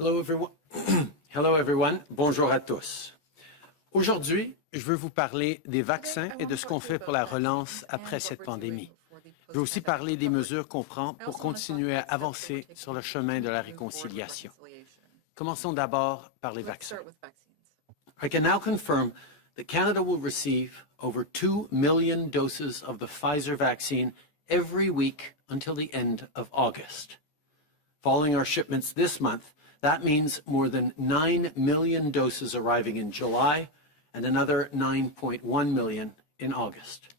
Hello everyone. Hello everyone. Bonjour à tous. Aujourd'hui, je veux vous parler des vaccins et de ce qu'on fait pour la relance après cette pandémie. Je veux aussi parler des mesures qu'on prend pour continuer à avancer sur le chemin de la réconciliation. Commençons d'abord par les vaccins. I can now confirm that Canada will receive over 2 million doses of the Pfizer vaccine every week until the end of August. Following our shipments this month, that means more than 9 million doses arriving in July and another 9.1 million in August.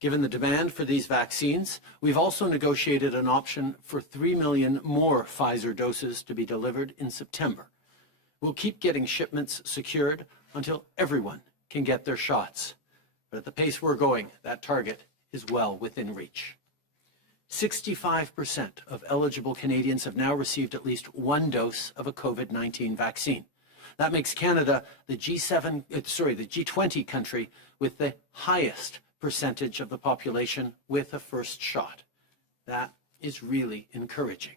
Given the demand for these vaccines, we've also negotiated an option for 3 million more Pfizer doses to be delivered in September. We'll keep getting shipments secured until everyone can get their shots. But at the pace we're going, that target is well within reach. 65% of eligible Canadians have now received at least one dose of a COVID-19 vaccine. That makes Canada the G20 country with the highest percentage of the population with a first shot. That is really encouraging.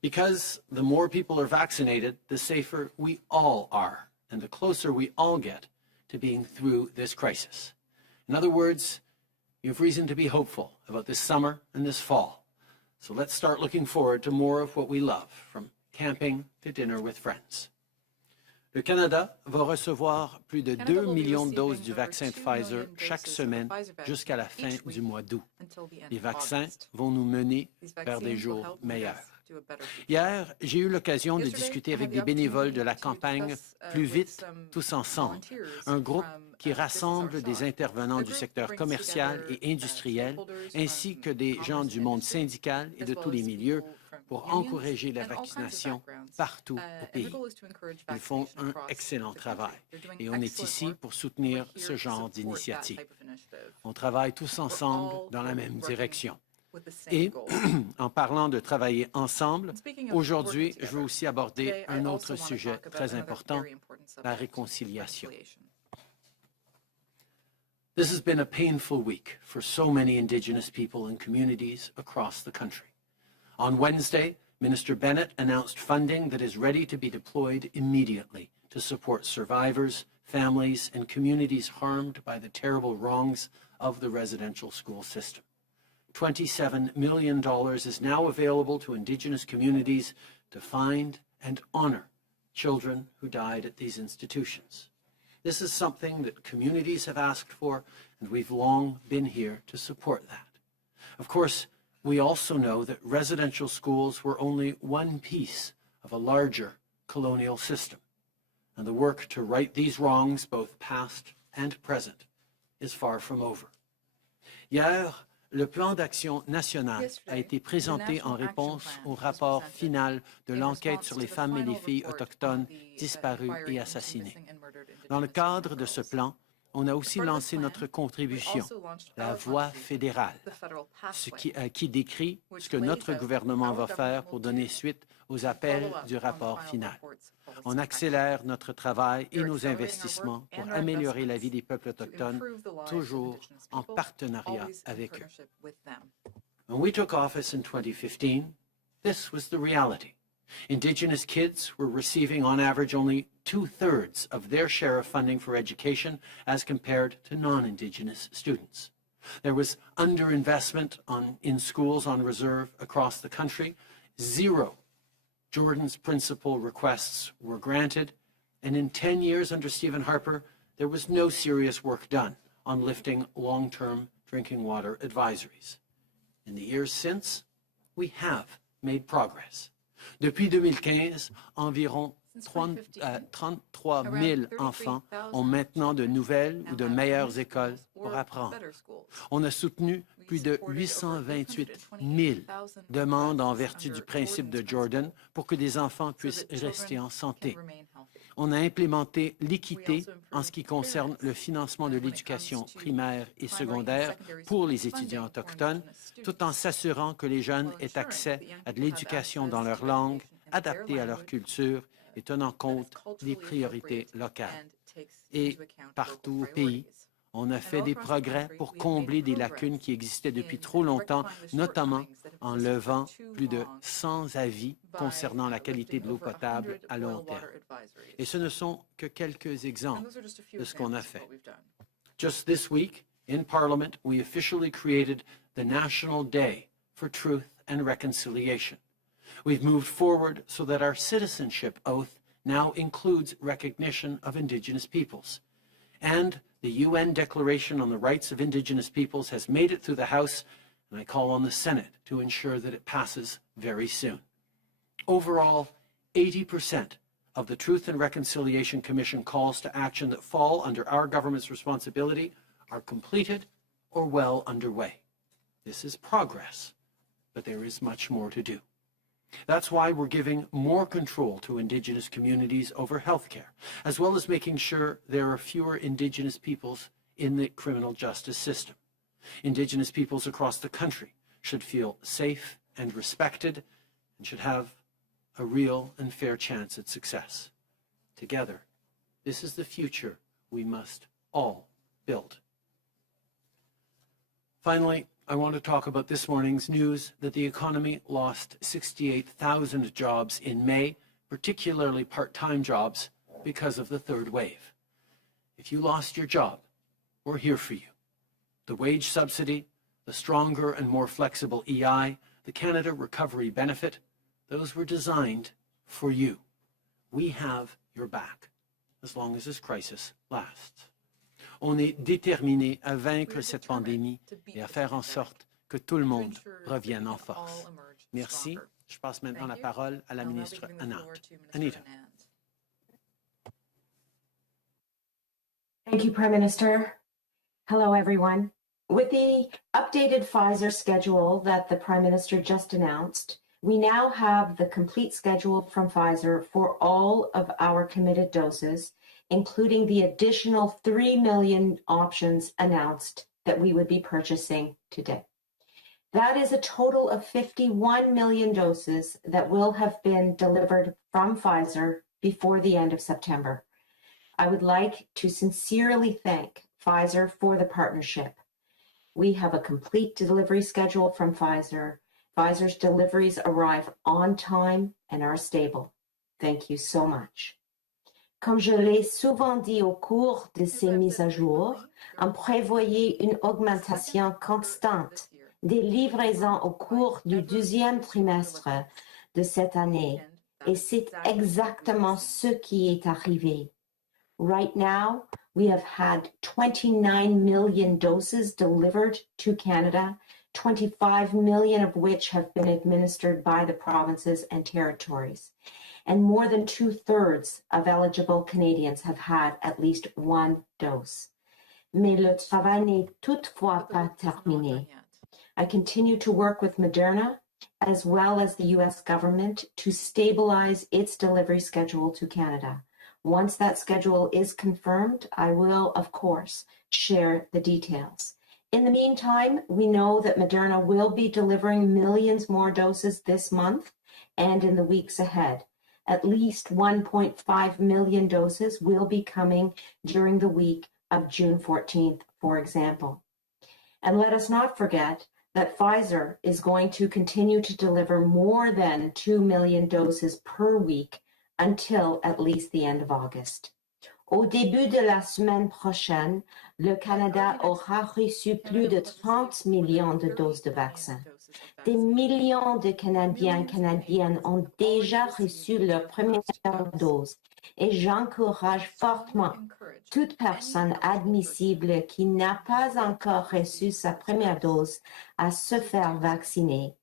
Because the more people are vaccinated, the safer we all are, and the closer we all get to being through this crisis. In other words, you have reason to be hopeful about this summer and this fall. So let's start looking forward to more of what we love, from camping to dinner with friends. Le Canada va recevoir plus de 2 millions de doses du vaccin de Pfizer chaque semaine jusqu'à la fin du mois d'août. Les vaccins vont nous mener vers des jours meilleurs. Hier, j'ai eu l'occasion de discuter avec des bénévoles de la campagne Plus vite, tous ensemble, un groupe qui rassemble des intervenants du secteur commercial et industriel, ainsi que des gens du monde syndical et de tous les milieux, pour encourager la vaccination partout au pays. Ils font un excellent travail et on est ici pour soutenir ce genre d'initiative. On travaille tous ensemble dans la même direction. Et en parlant de travailler ensemble, aujourd'hui, je veux aussi aborder un autre sujet très important, la réconciliation. This has been a painful week for so many Indigenous people and communities across the country. On Wednesday, Minister Bennett announced funding that is ready to be deployed immediately to support survivors, families, and communities harmed by the terrible wrongs of the residential school system. $27 million is now available to Indigenous communities to find and honor children who died at these institutions. This is something that communities have asked for, and we've long been here to support that. Of course, we also know that residential schools were only one piece of a larger colonial system, and the work to right these wrongs, both past and present, is far from over. Hier, le plan d'action national a été présenté en réponse au rapport final de l'enquête sur les femmes et les filles autochtones disparues et assassinées. Dans le cadre de ce plan, on a aussi lancé notre contribution, la Voix fédérale, qui décrit ce que notre gouvernement va faire pour donner suite aux appels du rapport final. On accélère notre travail et nos investissements pour améliorer la vie des peuples autochtones, toujours en partenariat avec eux. When we took office in 2015, this was the reality. Indigenous kids were receiving, on average, only 2/3 of their share of funding for education as compared to non-Indigenous students. There was underinvestment in schools on reserve across the country. 0 Jordan's principal requests were granted, and in 10 years under Stephen Harper, there was no serious work done on lifting long-term drinking water advisories. In the years since, we have made progress. Depuis 2015, environ 33 000 enfants ont maintenant de nouvelles ou de meilleures écoles pour apprendre. On a soutenu plus de 828 000 demandes en vertu du principe de Jordan pour que des enfants puissent rester en santé. On a implémenté l'équité en ce qui concerne le financement de l'éducation primaire et secondaire pour les étudiants autochtones, tout en s'assurant que les jeunes aient accès à de l'éducation dans leur langue, adaptée à leur culture et tenant compte des priorités locales. Et partout au pays, On a fait des progrès pour combler des lacunes qui existaient depuis trop longtemps, notamment en levant plus de 100 avis concernant la qualité de l'eau potable à long terme. Et ce ne sont que quelques exemples de ce qu'on a fait. Just this week, in Parliament, we officially created the National Day for Truth and Reconciliation. We've moved forward so that our citizenship oath now includes recognition of Indigenous peoples. And the UN Declaration on the Rights of Indigenous Peoples has made it through the House, and I call on the Senate to ensure that it passes very soon. Overall, 80% of the Truth and Reconciliation Commission calls to action that fall under our government's responsibility are completed or well underway. This is progress, but there is much more to do. That's why we're giving more control to Indigenous communities over healthcare, as well as making sure there are fewer Indigenous peoples in the criminal justice system. Indigenous peoples across the country should feel safe and respected and should have a real and fair chance at success. Together, this is the future we must all build. Finally, I want to talk about this morning's news that the economy lost 68,000 jobs in May, particularly part-time jobs, because of the third wave. If you lost your job, we're here for you. The wage subsidy, the stronger and more flexible EI, the Canada Recovery Benefit, those were designed for you. We have your back, as long as this crisis lasts. On est déterminé à vaincre cette pandémie et à faire en sorte que tout le monde revienne en force. Merci. Je passe maintenant la parole à la ministre Anand. Anita. Thank you, Prime Minister. Hello, everyone. With the updated Pfizer schedule that the Prime Minister just announced, we now have the complete schedule from Pfizer for all of our committed doses, including the additional 3 million options announced that we would be purchasing today. That is a total of 51 million doses that will have been delivered from Pfizer before the end of September. I would like to sincerely thank Pfizer for the partnership. We have a complete delivery schedule from Pfizer. Pfizer's deliveries arrive on time and are stable. Thank you so much. Comme je l'ai souvent dit au cours de ces mises à jour, on prévoyait une augmentation constante des livraisons au cours du deuxième trimestre de cette année, et c'est exactement ce qui est arrivé. Right now, we have had 29 million doses delivered to Canada, 25 million of which have been administered by the provinces and territories. And more than 2/3 of eligible Canadians have had at least one dose. Mais le travail n'est toutefois pas terminé. I continue to work with Moderna, as well as the U.S. government, to stabilize its delivery schedule to Canada. Once that schedule is confirmed, I will, of course, share the details. In the meantime, we know that Moderna will be delivering millions more doses this month and in the weeks ahead. At least 1.5 million doses will be coming during the week of June 14th, for example. And let us not forget that Pfizer is going to continue to deliver more than 2 million doses per week until at least the end of August. Au début de la semaine prochaine, le Canada aura reçu plus de 30 millions de doses de vaccins. Des millions de Canadiens et Canadiennes ont déjà reçu leur première dose et j'encourage fortement toute personne admissible qui n'a pas encore reçu sa première dose à se faire vacciner.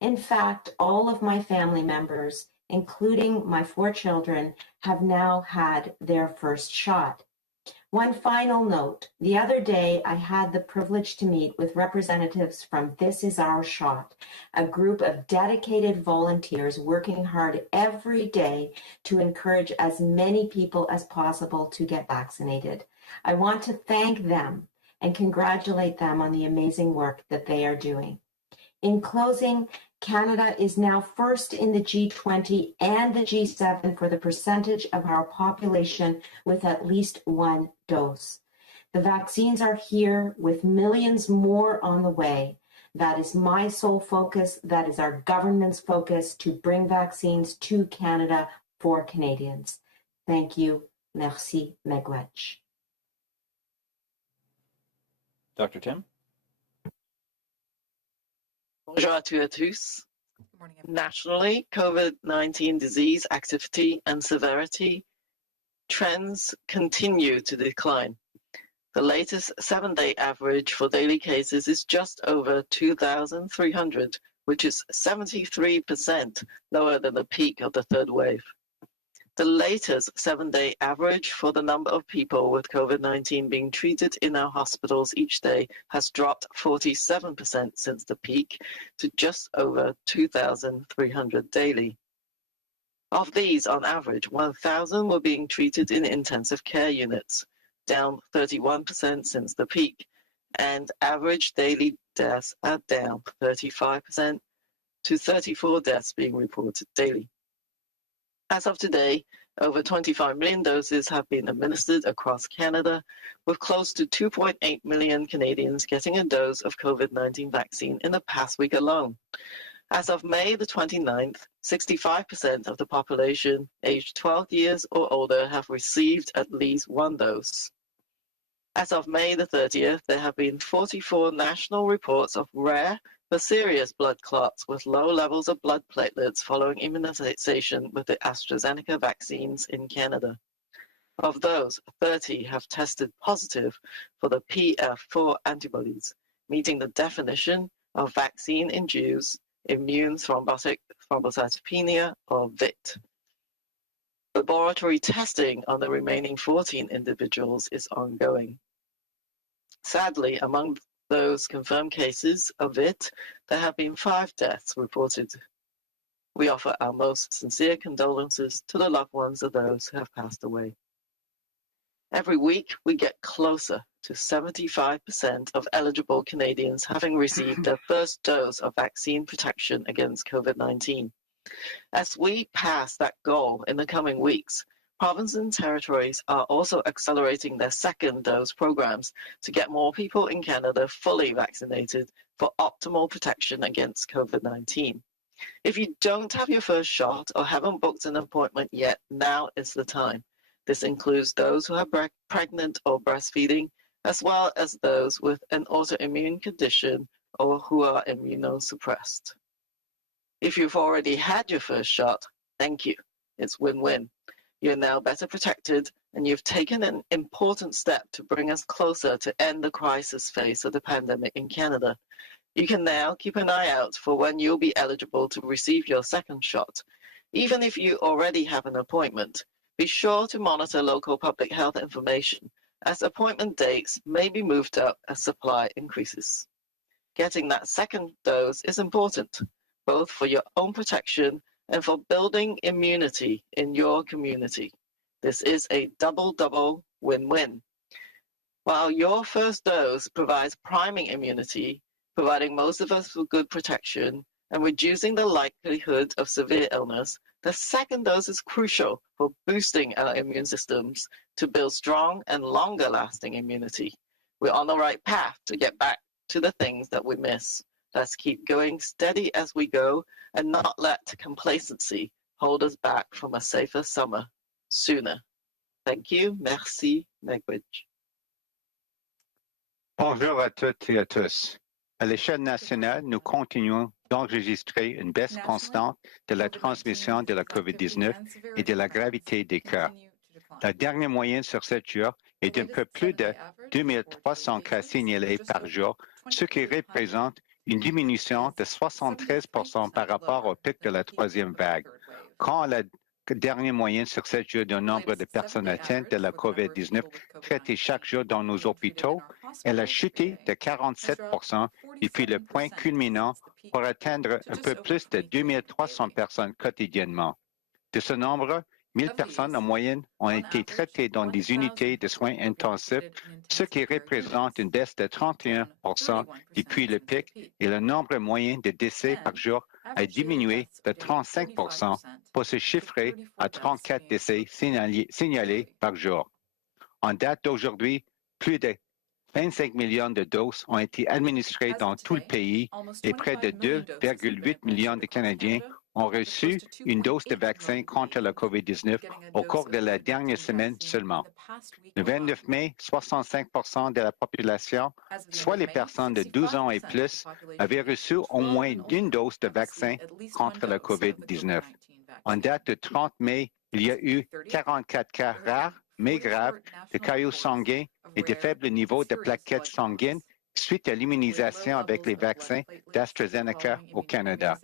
In fact, all of my family members, including my 4 children, have now had their first shot. One final note. The other day, I had the privilege to meet with representatives from This Is Our Shot, a group of dedicated volunteers working hard every day to encourage as many people as possible to get vaccinated. I want to thank them and congratulate them on the amazing work that they are doing. In closing, Canada is now first in the G20 and the G7 for the percentage of our population with at least one dose. The vaccines are here with millions more on the way. That is my sole focus. That is our government's focus, to bring vaccines to Canada for Canadians. Thank you. Merci. Miigwech. Dr. Tim? Bonjour à tous et à tous. Nationally, COVID-19 disease activity and severity trends continue to decline. The latest 7-day average for daily cases is just over 2,300, which is 73% lower than the peak of the third wave. The latest 7-day average for the number of people with COVID-19 being treated in our hospitals each day has dropped 47% since the peak to just over 2,300 daily. Of these, on average, 1,000 were being treated in intensive care units, down 31% since the peak, and average daily deaths are down 35% to 34 deaths being reported daily. As of today, over 25 million doses have been administered across Canada, with close to 2.8 million Canadians getting a dose of COVID-19 vaccine in the past week alone. As of May the 29th, 65% of the population aged 12 years or older have received at least one dose. As of May the 30th, there have been 44 national reports of rare but serious blood clots with low levels of blood platelets following immunization with the AstraZeneca vaccines in Canada. Of those, 30 have tested positive for the PF4 antibodies, meeting the definition of vaccine-induced immune thrombocytopenia, or VIT. Laboratory testing on the remaining 14 individuals is ongoing. Sadly, among those confirmed cases of it, there have been 5 deaths reported. We offer our most sincere condolences to the loved ones of those who have passed away. Every week, we get closer to 75% of eligible Canadians having received their first dose of vaccine protection against COVID-19. As we pass that goal in the coming weeks, provinces and territories are also accelerating their second dose programs to get more people in Canada fully vaccinated for optimal protection against COVID-19. If you don't have your first shot or haven't booked an appointment yet, now is the time. This includes those who are pregnant or breastfeeding, as well as those with an autoimmune condition or who are immunosuppressed. If you've already had your first shot, thank you. It's win-win. You're now better protected, and you've taken an important step to bring us closer to end the crisis phase of the pandemic in Canada. You can now keep an eye out for when you'll be eligible to receive your second shot. Even if you already have an appointment, be sure to monitor local public health information, as appointment dates may be moved up as supply increases. Getting that second dose is important, both for your own protection and for building immunity in your community. This is a double win-win. While your first dose provides priming immunity, providing most of us with good protection and reducing the likelihood of severe illness, the second dose is crucial for boosting our immune systems to build strong and longer-lasting immunity. We're on the right path to get back to the things that we miss. Let's keep going steady as we go and not let complacency hold us back from a safer summer sooner. Thank you. Merci. Miigwech. Bonjour à toutes et à tous. À l'échelle nationale, nous continuons d'enregistrer une baisse constante de la transmission de la COVID-19 et de la gravité des cas. La dernière moyenne sur 7 jours est d'un peu plus de 2300 cas signalés par jour, ce qui représente une diminution de 73% par rapport au pic de la troisième vague. Quand la dernière moyenne sur 7 jours du nombre de personnes atteintes de la COVID-19 traitées chaque jour dans nos hôpitaux, elle a chuté de 47% depuis le point culminant pour atteindre un peu plus de 2300 personnes quotidiennement. De ce nombre, 1000 personnes en moyenne ont été traitées dans des unités de soins intensifs, ce qui représente une baisse de 31% depuis le pic, et le nombre moyen de décès par jour a diminué de 35% pour se chiffrer à 34 décès signalés par jour. En date d'aujourd'hui, Plus de 25 millions de doses ont été administrées dans tout le pays et près de 2,8 millions de Canadiens ont reçu une dose de vaccin contre la COVID-19 au cours de la dernière semaine seulement. Le 29 mai, 65 de la population, soit les personnes de 12 ans et plus, avaient reçu au moins une dose de vaccin contre la COVID-19. En date du 30 mai, il y a eu 44 cas rares, mais graves, de caillots sanguins et de faibles niveaux de plaquettes sanguines suite à l'immunisation avec les vaccins d'AstraZeneca au Canada.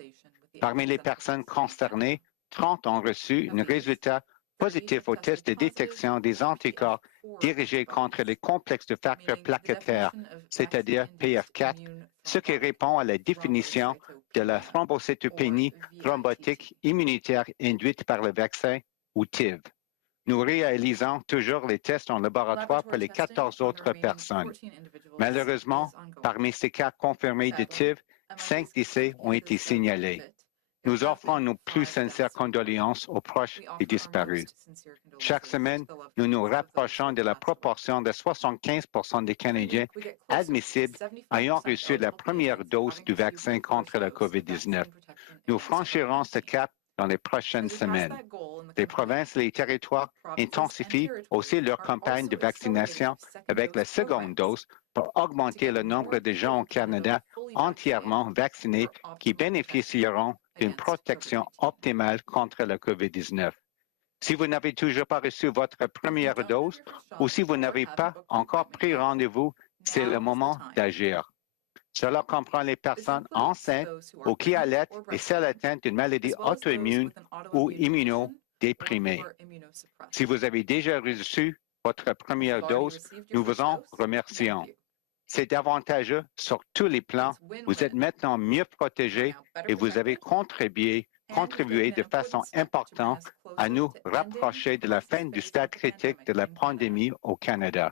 Parmi les personnes concernées, 30 ont reçu un résultat positif au test de détection des anticorps dirigés contre les complexes de facteurs plaquettaires, c'est-à-dire PF4, ce qui répond à la définition de la thrombocytopénie thrombotique immunitaire induite par le vaccin ou TIV. Nous réalisons toujours les tests en laboratoire pour les 14 autres personnes. Malheureusement, parmi ces cas confirmés de TIV, 5 décès ont été signalés. Nous offrons nos plus sincères condoléances aux proches des disparus. Chaque semaine, nous nous rapprochons de la proportion de 75 des Canadiens admissibles ayant reçu la première dose du vaccin contre la COVID-19. Nous franchirons ce cap dans les prochaines semaines. Les provinces et les territoires intensifient aussi leur campagne de vaccination avec la seconde dose pour augmenter le nombre de gens au Canada entièrement vaccinés qui bénéficieront d'une protection optimale contre la COVID-19. Si vous n'avez toujours pas reçu votre première dose ou si vous n'avez pas encore pris rendez-vous, c'est le moment d'agir. Cela comprend les personnes enceintes ou qui allaitent et celles atteintes d'une maladie auto-immune ou immunodéprimée. Si vous avez déjà reçu votre première dose, nous vous en remercions. C'est avantageux sur tous les plans. Vous êtes maintenant mieux protégés et vous avez contribué de façon importante à nous rapprocher de la fin du stade critique de la pandémie au Canada.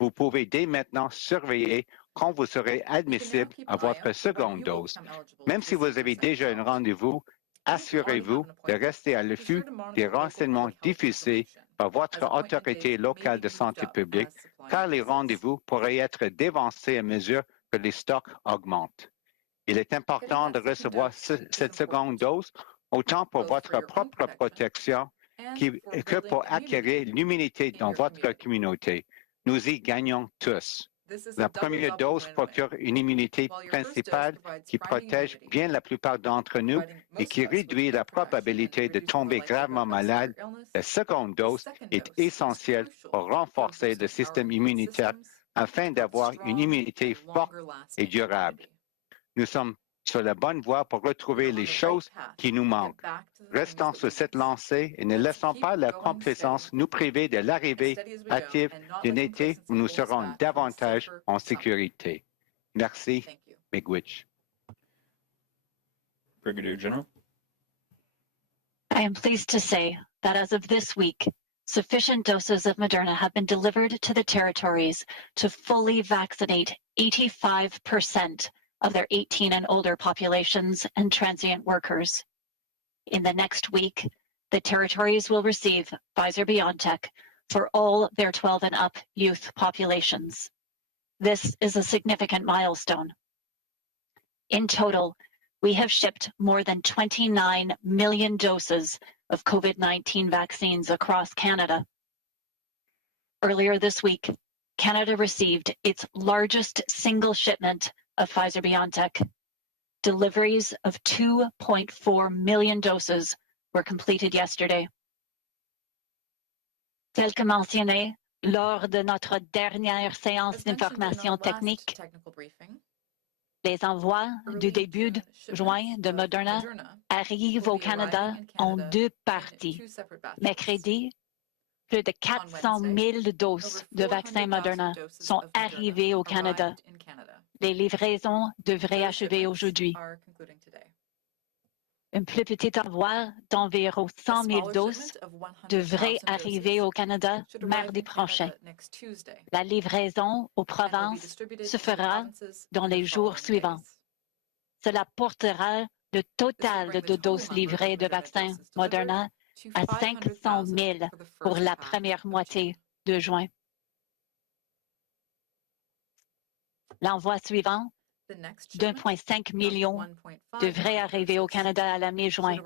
Vous pouvez dès maintenant surveiller quand vous serez admissible à votre seconde dose. Même si vous avez déjà un rendez-vous, assurez-vous de rester à l'affût des renseignements diffusés par votre autorité locale de santé publique, car les rendez-vous pourraient être dévancés à mesure que les stocks augmentent. Il est important de recevoir cette seconde dose autant pour votre propre protection que pour acquérir l'immunité dans votre communauté. Nous y gagnons tous. La première dose procure une immunité principale qui protège bien la plupart d'entre nous et qui réduit la probabilité de tomber gravement malade. La seconde dose est essentielle pour renforcer le système immunitaire afin d'avoir une immunité forte et durable. Nous sommes sur la bonne voie pour retrouver les choses qui nous manquent. Restons sur cette lancée et ne laissons pas la complaisance nous priver de l'arrivée hâtive d'un été où nous serons davantage en sécurité. Merci, Miigwech. Brigadier General. I am pleased to say that as of this week, sufficient doses of Moderna have been delivered to the territories to fully vaccinate 85% of their 18 and older populations and transient workers. In the next week, the territories will receive Pfizer-BioNTech for all their 12 and up youth populations. This is a significant milestone. In total, we have shipped more than 29 million doses of COVID-19 vaccines across Canada. Earlier this week, Canada received its largest single shipment of Pfizer-BioNTech. Deliveries of 2.4 million doses were completed yesterday. Tel que mentionné lors de notre dernière séance d'information technique, les envois du début de juin de Moderna arrivent au Canada en deux parties. Mercredi, plus de 400 000 doses de vaccin Moderna sont arrivées au Canada. Les livraisons devraient achever aujourd'hui. Un plus petit envoi d'environ 100 000 doses devrait arriver au Canada mardi prochain. La livraison aux provinces se fera dans les jours suivants. Cela portera le total de doses livrées de vaccins Moderna à 500 000 pour la première moitié de juin. L'envoi suivant d'1,5 million devrait arriver au Canada à la mi-juin.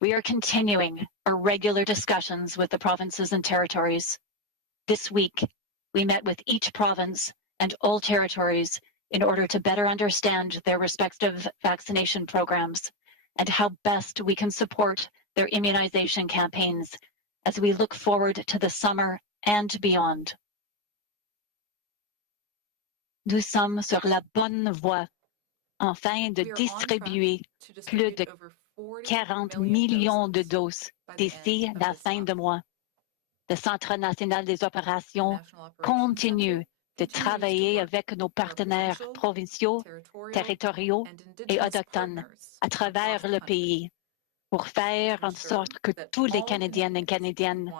We are continuing our regular discussions with the provinces and territories. This week, we met with each province and all territories in order to better understand their respective vaccination programs and how best we can support their immunization campaigns as we look forward to the summer and beyond. Nous sommes sur la bonne voie, afin de distribuer plus de 40 millions de doses d'ici la fin du mois. Le Centre national des opérations continue de travailler avec nos partenaires provinciaux, territoriaux et autochtones à travers le pays pour faire en sorte que tous les Canadiennes et Canadiennes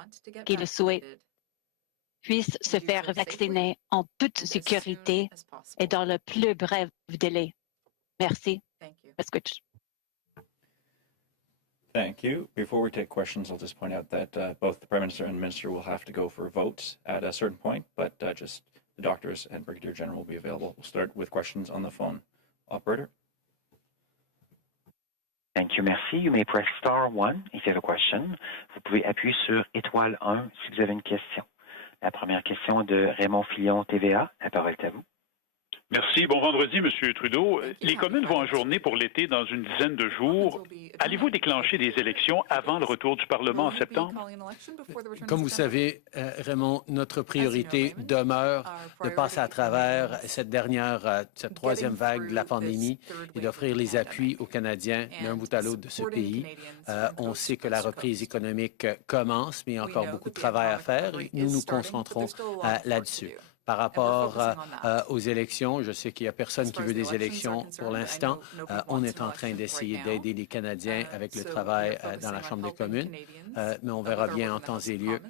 qui le souhaitent puissent se faire vacciner en toute sécurité et dans le plus bref délai. Merci. Thank you. Before we take questions, I'll just point out that both the Prime Minister and the Minister will have to go for votes at a certain point, but just the doctors and Brigadier General will be available. We'll start with questions on the phone. Operator. Thank you, merci. You may press star 1 if you have a question. Vous pouvez appuyer sur étoile 1 si vous avez une question. La première question de Raymond Fillon, TVA. La parole est à vous. Merci. Bon vendredi, M. Trudeau. Les communes vont ajourner pour l'été dans une dizaine de jours. Allez-vous déclencher des élections avant le retour du Parlement en septembre? Comme vous savez, Raymond, notre priorité demeure de passer à travers cette troisième vague de la pandémie et d'offrir les appuis aux Canadiens d'un bout à l'autre de ce pays. On sait que la reprise économique commence, mais il y a encore beaucoup de travail à faire et nous nous concentrons là-dessus. Par rapport aux élections, je sais qu'il n'y a personne qui veut des élections pour l'instant. On est en train d'essayer d'aider les Canadiens avec le travail dans la Chambre des communes, mais on verra bien en temps et lieu.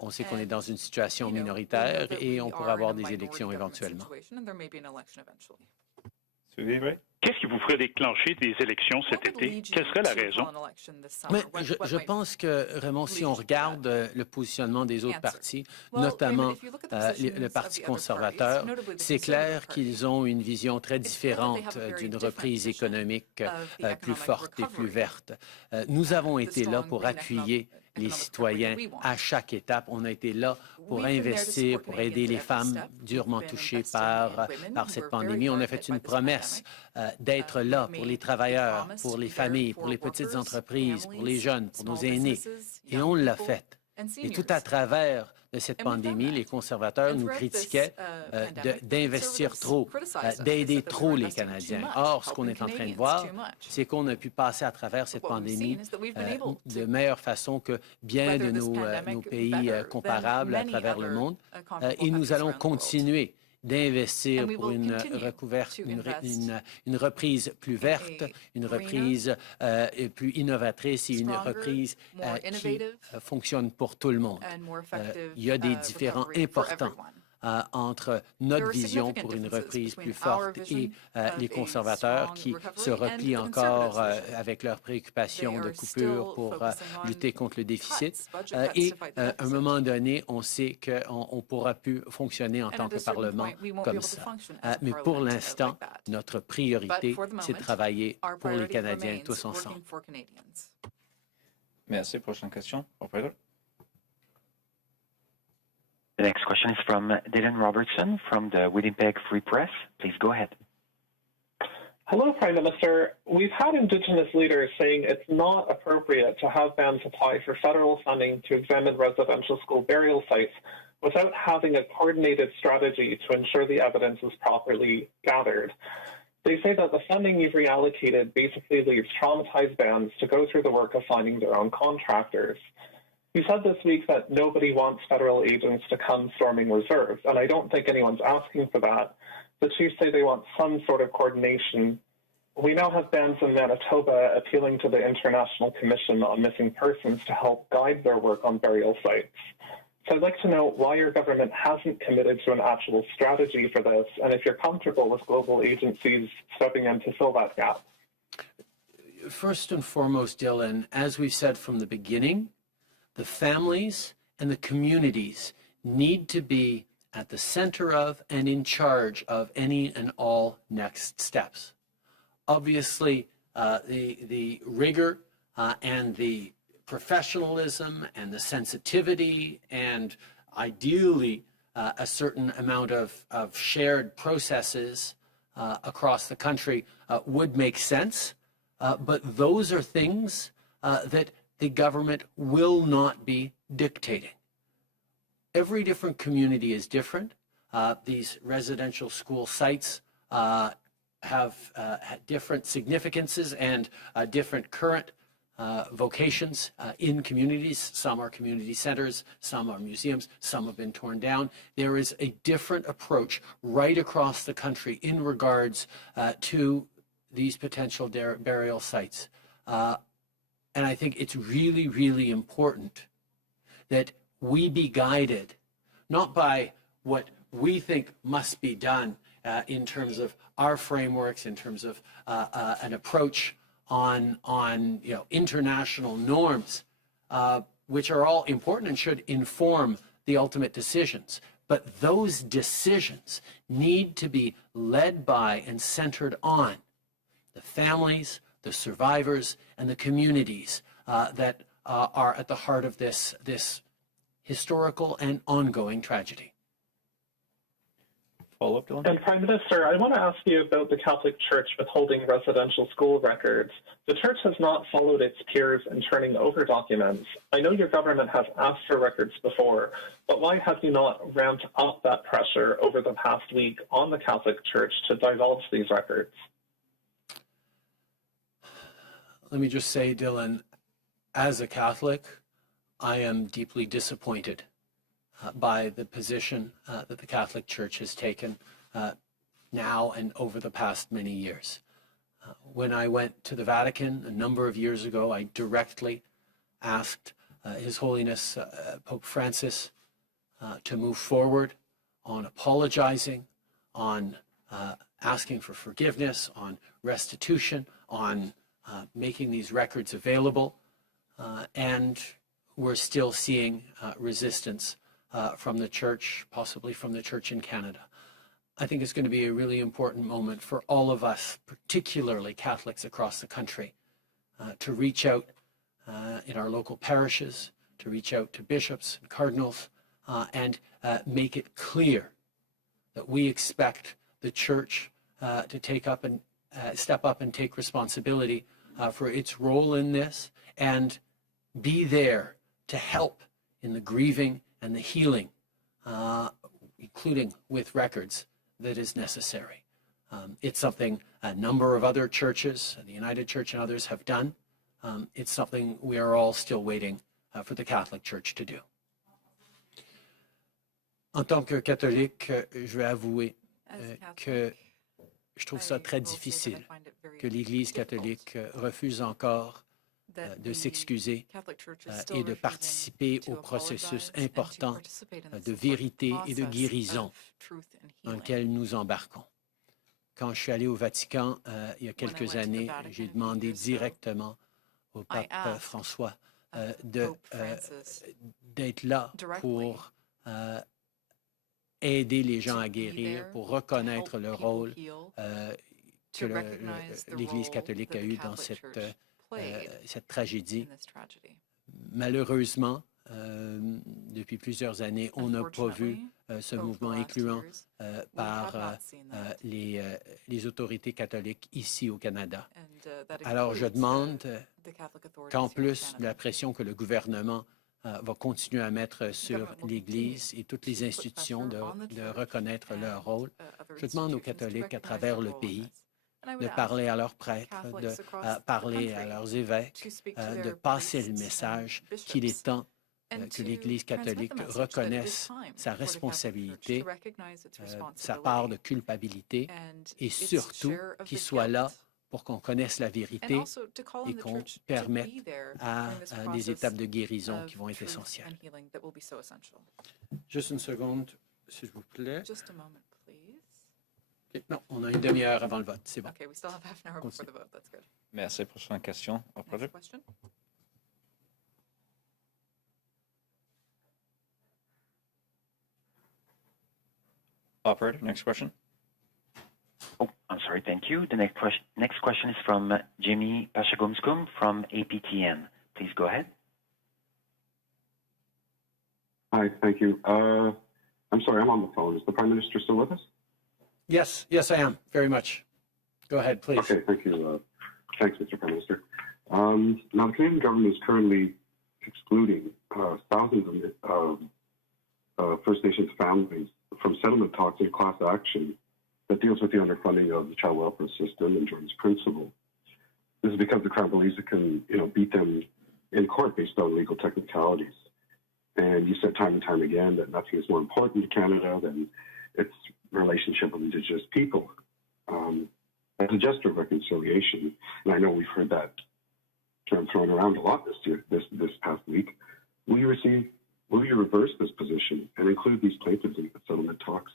On sait qu'on est dans une situation minoritaire et on pourra avoir des élections éventuellement. Qu'est-ce qui vous ferait déclencher des élections cet été? Quelle serait la raison? Mais je pense que, Raymond, si on regarde le positionnement des autres partis, notamment le Parti conservateur, c'est clair qu'ils ont une vision très différente d'une reprise économique plus forte et plus verte. Nous avons été là pour appuyer les citoyens à chaque étape. On a été là pour investir, pour aider les femmes durement touchées par cette pandémie. On a fait une promesse d'être là pour les travailleurs, pour les familles, pour les petites entreprises, pour les jeunes, pour nos aînés. Et on l'a fait. Et tout à travers de cette pandémie, les conservateurs nous critiquaient d'investir trop, d'aider trop les Canadiens. Or, ce qu'on est en train de voir, c'est qu'on a pu passer à travers cette pandémie de meilleure façon que bien de nos pays comparables à travers le monde. Et nous allons continuer d'investir pour une reprise plus verte, une reprise plus innovatrice et une reprise qui fonctionne pour tout le monde. Il y a des différends importants entre notre vision pour une reprise plus forte et les conservateurs qui se replient encore avec leurs préoccupations de coupure pour lutter contre le déficit. Et à un moment donné, on sait qu'on ne pourra plus fonctionner en tant que Parlement comme ça. Mais pour l'instant, notre priorité, c'est de travailler pour les Canadiens tous ensemble. Merci. Prochaine question. Operator. The next question is from Dylan Robertson from the Winnipeg Free Press. Please go ahead. Hello, Prime Minister. We've had Indigenous leaders saying it's not appropriate to have bands apply for federal funding to examine residential school burial sites without having a coordinated strategy to ensure the evidence is properly gathered. They say that the funding you've reallocated basically leaves traumatized bands to go through the work of finding their own contractors. You said this week that nobody wants federal agents to come storming reserves, and I don't think anyone's asking for that. The chiefs say they want some sort of coordination. We now have bands in Manitoba appealing to the International Commission on Missing Persons to help guide their work on burial sites. So I'd like to know why your government hasn't committed to an actual strategy for this, and if you're comfortable with global agencies stepping in to fill that gap. First and foremost, Dylan, as we've said from the beginning, the families and the communities need to be at the center of and in charge of any and all next steps. Obviously, the rigor and the professionalism and the sensitivity and ideally a certain amount of shared processes across the country would make sense, but those are things that the government will not be dictating. Every different community is different. These residential school sites have different significances and different current vocations in communities. Some are community centers, some are museums, some have been torn down. There is a different approach right across the country in regards to these potential burial sites. And I think it's really, really important that we be guided not by what we think must be done in terms of our frameworks, in terms of an approach on international norms, which are all important and should inform the ultimate decisions. But those decisions need to be led by and centered on the families, the survivors, and the communities that are at the heart of this historical and ongoing tragedy. Follow-up, Dylan? And Prime Minister, I want to ask you about the Catholic Church withholding residential school records. The Church has not followed its peers in turning over documents. I know your government has asked for records before, but why have you not ramped up that pressure over the past week on the Catholic Church to divulge these records? Let me just say, Dylan, as a Catholic, I am deeply disappointed by the position that the Catholic Church has taken now and over the past many years. When I went to the Vatican a number of years ago, I directly asked His Holiness Pope Francis to move forward on apologizing, on asking for forgiveness, on restitution, on making these records available, and we're still seeing resistance from the Church, possibly from the Church in Canada. I think it's going to be a really important moment for all of us, particularly Catholics across the country, to reach out in our local parishes, to reach out to bishops and cardinals, and make it clear that we expect the Church to take up and step up and take responsibility for its role in this and be there to help in the grieving and the healing, including with records, that is necessary. It's something a number of other churches, the United Church and others, have done. It's something we are all still waiting for the Catholic Church to do. En tant que catholique, je vais avouer que je trouve ça très difficile que l'Église catholique refuse encore de s'excuser et de participer au processus important de vérité et de guérison dans lequel nous embarquons. Quand je suis allé au Vatican il y a quelques années, j'ai demandé directement au pape François d'être là pour aider les gens à guérir, pour reconnaître le rôle que l'Église catholique a eu dans cette tragédie. Malheureusement, depuis plusieurs années, on n'a pas vu ce mouvement incluant par les autorités catholiques ici au Canada. Alors je demande qu'en plus de la pression que le gouvernement va continuer à mettre sur l'Église et toutes les institutions de reconnaître leur rôle, je demande aux catholiques à travers le pays de parler à leurs prêtres, de parler à leurs évêques, de passer le message qu'il est temps que l'Église catholique reconnaisse sa responsabilité, sa part de culpabilité, et surtout qu'il soit là pour qu'on connaisse la vérité et qu'on permette à des étapes de guérison qui vont être essentielles. Juste une seconde, s'il vous plaît. Okay, non, on a une demi-heure avant le vote, c'est bon. Okay, we still have half an hour before the vote. That's good. Merci. Prochaine question. Next question. Operator, next question. Oh, I'm sorry. Thank you. The next question is from Jimmy Pashagumskum from APTN. Please go ahead. Hi, thank you. I'm sorry, I'm on the phone. Is the Prime Minister still with us? Yes, I am, very much. Go ahead, please. Okay, thank you. Thanks, Mr. Prime Minister. Now, the Canadian government is currently excluding thousands of First Nations families from settlement talks and class action that deals with the underfunding of the child welfare system and Jordan's principle. This is because the Crown believes it can, beat them in court based on legal technicalities. And you said time and time again that nothing is more important to Canada than its relationship with Indigenous people. As a gesture of reconciliation, and I know we've heard that term thrown around a lot this past week, will you reverse this position and include these plaintiffs in the settlement talks?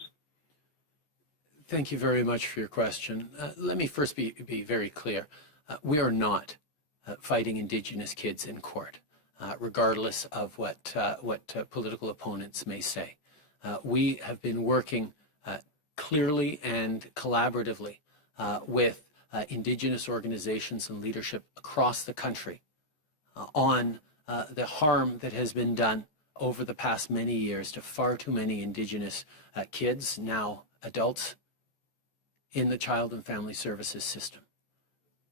Thank you very much for your question. Let me first be very clear. We are not fighting Indigenous kids in court, regardless of what political opponents may say. We have been working clearly and collaboratively with Indigenous organizations and leadership across the country on the harm that has been done over the past many years to far too many Indigenous kids, now adults, in the Child and Family Services system.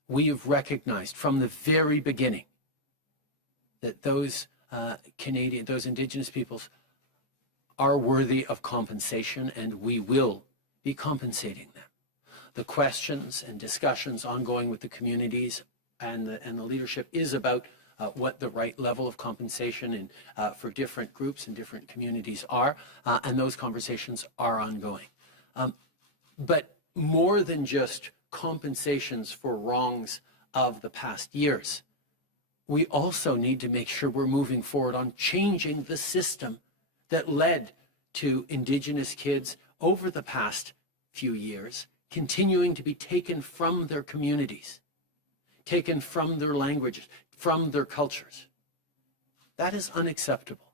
We have recognized from the very beginning that those Indigenous peoples are worthy of compensation, and we will be compensating them. The questions and discussions ongoing with the communities and the leadership is about what the right level of compensation for different groups and different communities are, and those conversations are ongoing. But more than just compensations for wrongs of the past years, we also need to make sure we're moving forward on changing the system that led to Indigenous kids over the past few years continuing to be taken from their communities, taken from their languages, from their cultures. That is unacceptable.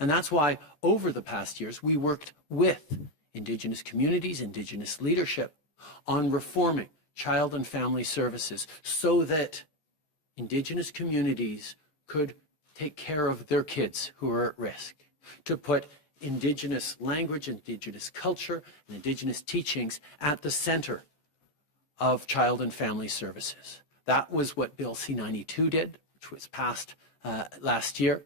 And that's why over the past years, we worked with Indigenous communities, Indigenous leadership on reforming child and family services so that Indigenous communities could take care of their kids who are at risk, to put Indigenous language, Indigenous culture, and Indigenous teachings at the center of child and family services. That was what Bill C-92 did, which was passed last year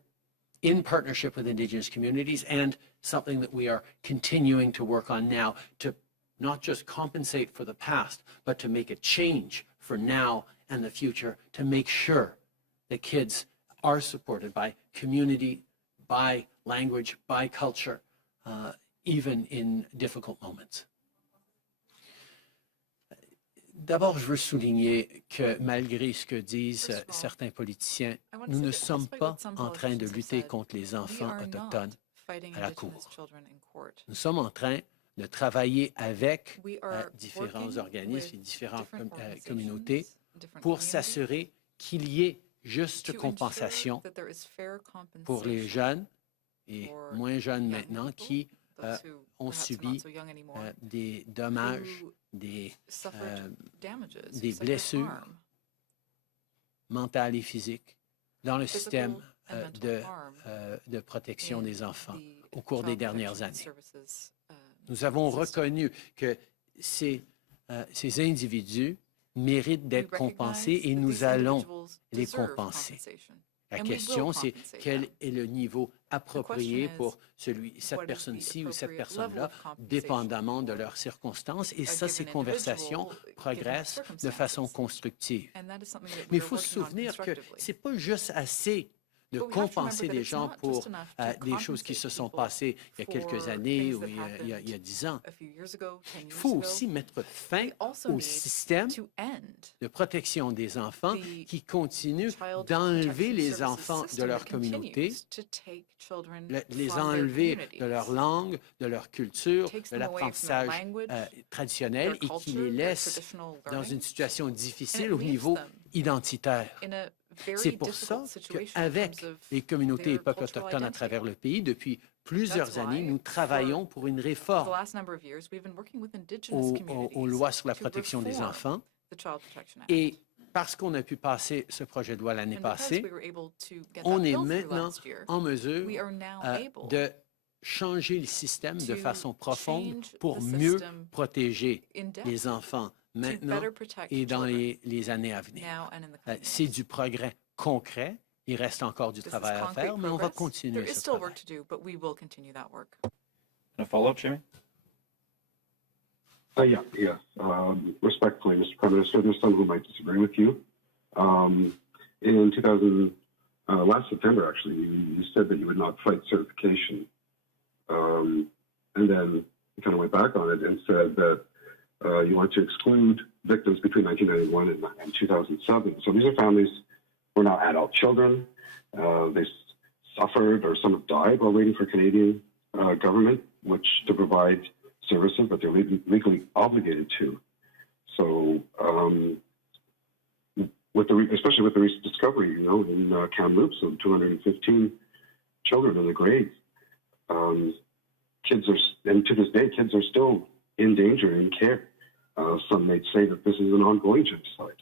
in partnership with Indigenous communities, and something that we are continuing to work on now to not just compensate for the past, but to make a change for now and the future to make sure that kids are supported by community, by language, by culture, even in difficult moments. D'abord, je veux souligner que malgré ce que disent certains politiciens, nous ne sommes pas en train de lutter contre les enfants autochtones à la Cour. Nous sommes en train de travailler avec différents organismes et différentes communautés pour s'assurer qu'il y ait juste compensation pour les jeunes et moins jeunes maintenant qui ont subi des dommages, des blessures mentales et physiques dans le système de protection des enfants au cours des dernières années. Nous avons reconnu que ces individus méritent d'être compensés et nous allons les compenser. La question, c'est quel est le niveau approprié pour cette personne-ci ou cette personne-là, dépendamment de leurs circonstances. Et ça, ces conversations progressent de façon constructive. Mais il faut se souvenir que ce n'est pas juste assez de compenser les gens pour des choses qui se sont passées il y a quelques années ou il y a 10 ans. Il faut aussi mettre fin au système de protection des enfants qui continue d'enlever les enfants de leur communauté, les enlever de leur langue, de leur culture, de l'apprentissage traditionnel et qui les laisse dans une situation difficile au niveau identitaire. C'est pour ça qu'avec les communautés et peuples autochtones à travers le pays, depuis plusieurs années, nous travaillons pour une For the réforme last number of years, we've been working with Indigenous communities aux lois sur la to protection des reform enfants. the Child Protection Act. Et parce qu'on a pu passer ce projet de loi l'année And because passée, we were able to get on that est bill through maintenant last year, en mesure we are now able de changer le système de to façon profonde change pour the mieux system protéger in depth les enfants to maintenant better protect et dans children les années à venir. now and in the coming C'est years. du progrès concret. Il reste encore du This is travail à concrete faire, mais on va progress. continuer There is ce still travail. work to do, but we will continue that work. A follow-up, Jamie? Yes. Respectfully, Mr. Prime Minister, there's some who might disagree with you. In last September, actually, you said that you would not fight certification. And then you kind of went back on it and said that you want to exclude victims between 1991 and 2007. So these are families who are now adult children. They suffered or some have died while waiting for Canadian government, which to provide services that they're legally obligated to. So, especially with the recent discovery, in Kamloops of 215 children in the grave, and to this day, kids are still in danger in care. Some may say that this is an ongoing genocide.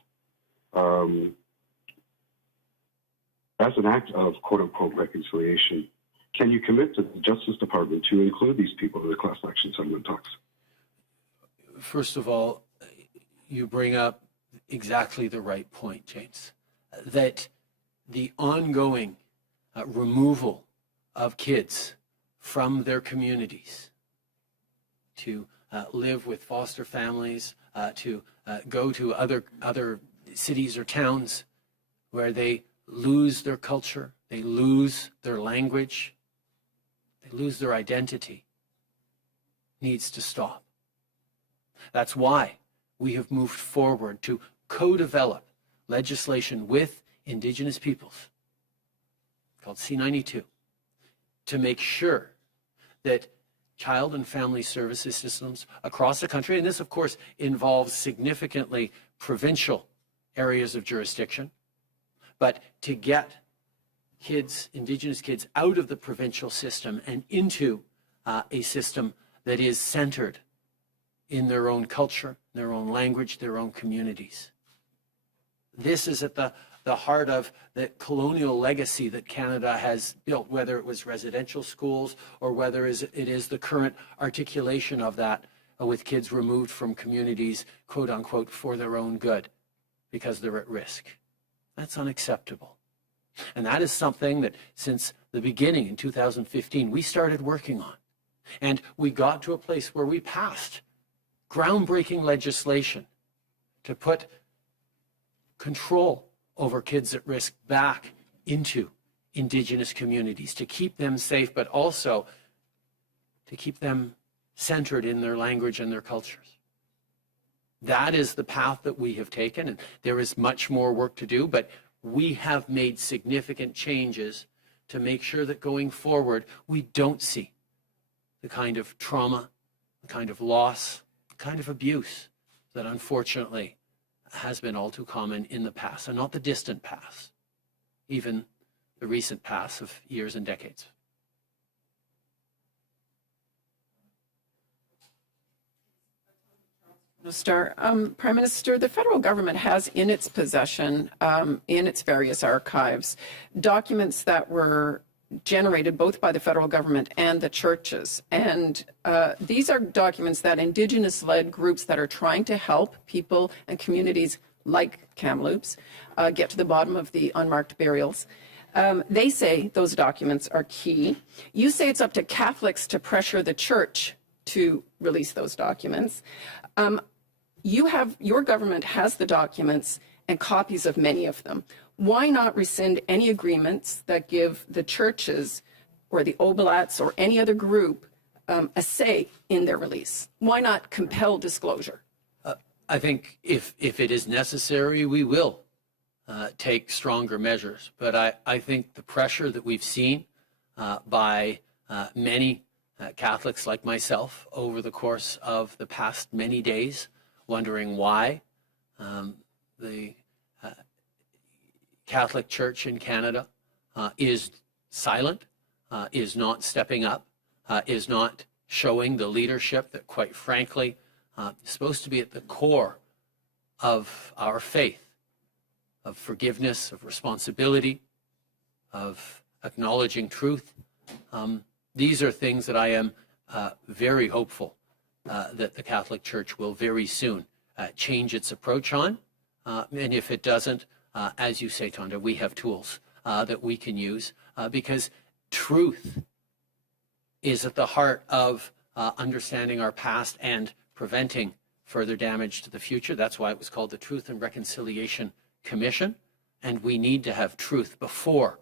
As an act of quote-unquote reconciliation, can you commit to the Justice Department to include these people in the class action settlement talks? First of all, you bring up exactly the right point, James, that the ongoing removal of kids from their communities to live with foster families, to go to other cities or towns where they lose their culture, they lose their language, they lose their identity, needs to stop. That's why we have moved forward to co-develop legislation with Indigenous peoples called C-92 to make sure that child and family services systems across the country, and this of course involves significantly provincial areas of jurisdiction, but to get kids, Indigenous kids, out of the provincial system and into a system that is centered in their own culture, their own language, their own communities. This is at the heart of the colonial legacy that Canada has built, whether it was residential schools or whether it is the current articulation of that with kids removed from communities, quote unquote, for their own good because they're at risk. That's unacceptable. And that is something that since the beginning in 2015, we started working on. And we got to a place where we passed groundbreaking legislation to put control over kids at risk back into Indigenous communities, to keep them safe, but also to keep them centered in their language and their cultures. That is the path that we have taken, and there is much more work to do, but we have made significant changes to make sure that going forward, we don't see the kind of trauma, the kind of loss, the kind of abuse that unfortunately has been all too common in the past, and not the distant past, even the recent past of years and decades. Prime Minister, the federal government has in its possession, in its various archives, documents that were generated both by the federal government and the churches. And these are documents that Indigenous-led groups that are trying to help people and communities like Kamloops get to the bottom of the unmarked burials. They say those documents are key. You say it's up to Catholics to pressure the church to release those documents. Your government has the documents and copies of many of them. Why not rescind any agreements that give the churches or the Oblats or any other group a say in their release? Why not compel disclosure? I think if it is necessary, we will take stronger measures. But I think the pressure that we've seen by many Catholics like myself over the course of the past many days, wondering why the Catholic Church in Canada is silent, is not stepping up is not showing the leadership that, quite frankly, is supposed to be at the core of our faith, of forgiveness, of responsibility, of acknowledging truth. These are things that I am very hopeful that the Catholic Church will very soon change its approach on. And if it doesn't, as you say, Tonda, we have tools that we can use because truth is at the heart of understanding our past and preventing further damage to the future. That's why it was called the Truth and Reconciliation Commission. And we need to have truth before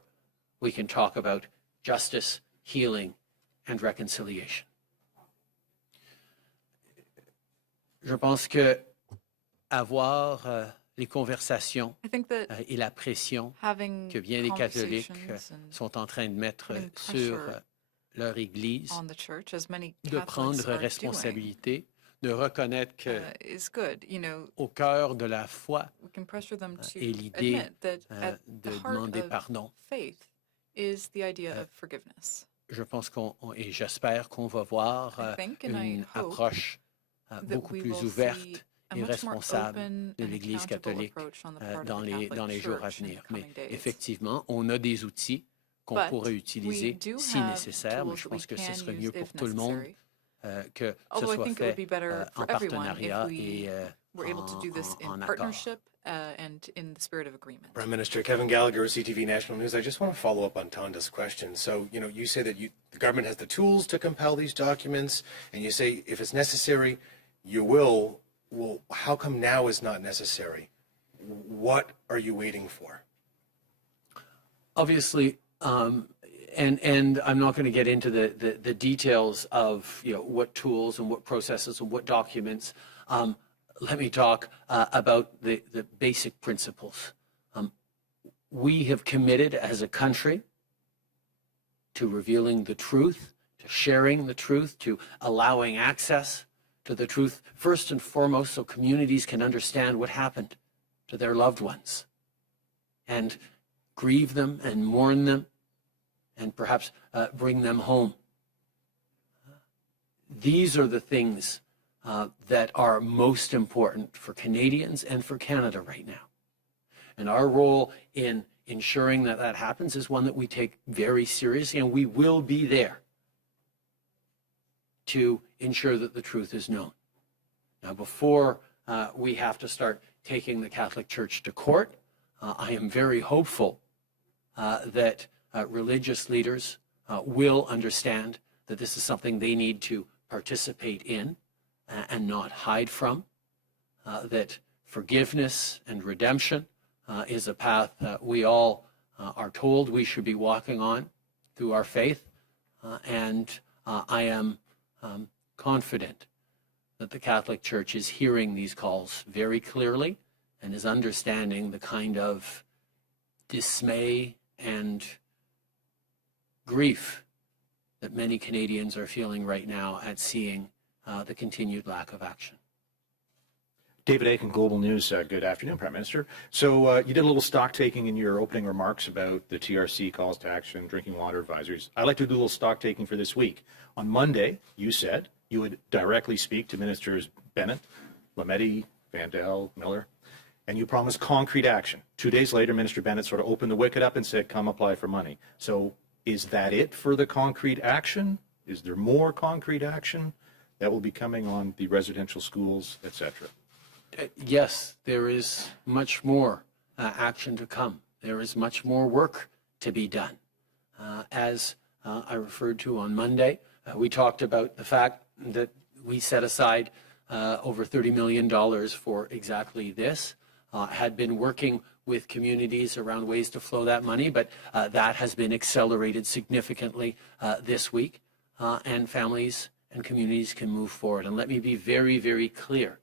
we can talk about justice, healing, and reconciliation. Je pense que avoir les conversations et la pression que bien des catholiques sont en train de mettre sur leur Église, de prendre responsabilité, de reconnaître que au cœur de la foi est l'idée de demander pardon. Je pense et j'espère qu'on va voir une approche beaucoup plus ouverte et responsable de l'Église catholique dans les jours à venir. Mais effectivement, on a des outils qu'on pourrait utiliser si nécessaire, mais je pense que ce serait mieux pour tout le monde que ce soit fait en partenariat et en accord. And in the spirit of agreement. Prime Minister Kevin Gallagher, CTV National News. I just want to follow up on Tonda's question. So, you say that the government has the tools to compel these documents, and you say if it's necessary, you will. Well, how come now is not necessary? What are you waiting for? Obviously, and I'm not going to get into the details of what tools and what processes and what documents. Let me talk about the basic principles. We have committed as a country to revealing the truth, to sharing the truth, to allowing access to the truth, first and foremost, so communities can understand what happened to their loved ones and grieve them and mourn them and perhaps bring them home. These are the things that are most important for Canadians and for Canada right now. And our role in ensuring that that happens is one that we take very seriously, and we will be there to ensure that the truth is known. Now, before we have to start taking the Catholic Church to court, I am very hopeful that religious leaders will understand that this is something they need to participate in and not hide from, that forgiveness and redemption is a path that we all are told we should be walking on through our faith. And I am confident that the Catholic Church is hearing these calls very clearly and is understanding the kind of dismay and grief that many Canadians are feeling right now at seeing the continued lack of action. David Aiken, Global News. Good afternoon, Prime Minister. So you did a little stock taking in your opening remarks about the TRC calls to action, drinking water advisories. I'd like to do a little stock taking for this week. On Monday, you said you would directly speak to Ministers Bennett, Lametti, Vandal, Miller, and you promised concrete action. 2 days later, Minister Bennett sort of opened the wicket up and said, come apply for money. So is that it for the concrete action? Is there more concrete action that will be coming on the residential schools, etc.? Yes, there is much more action to come. There is much more work to be done. As I referred to on Monday, we talked about the fact that we set aside over $30 million for exactly this. Had been working with communities around ways to flow that money, but that has been accelerated significantly this week, and families and communities can move forward. And let me be very, very clear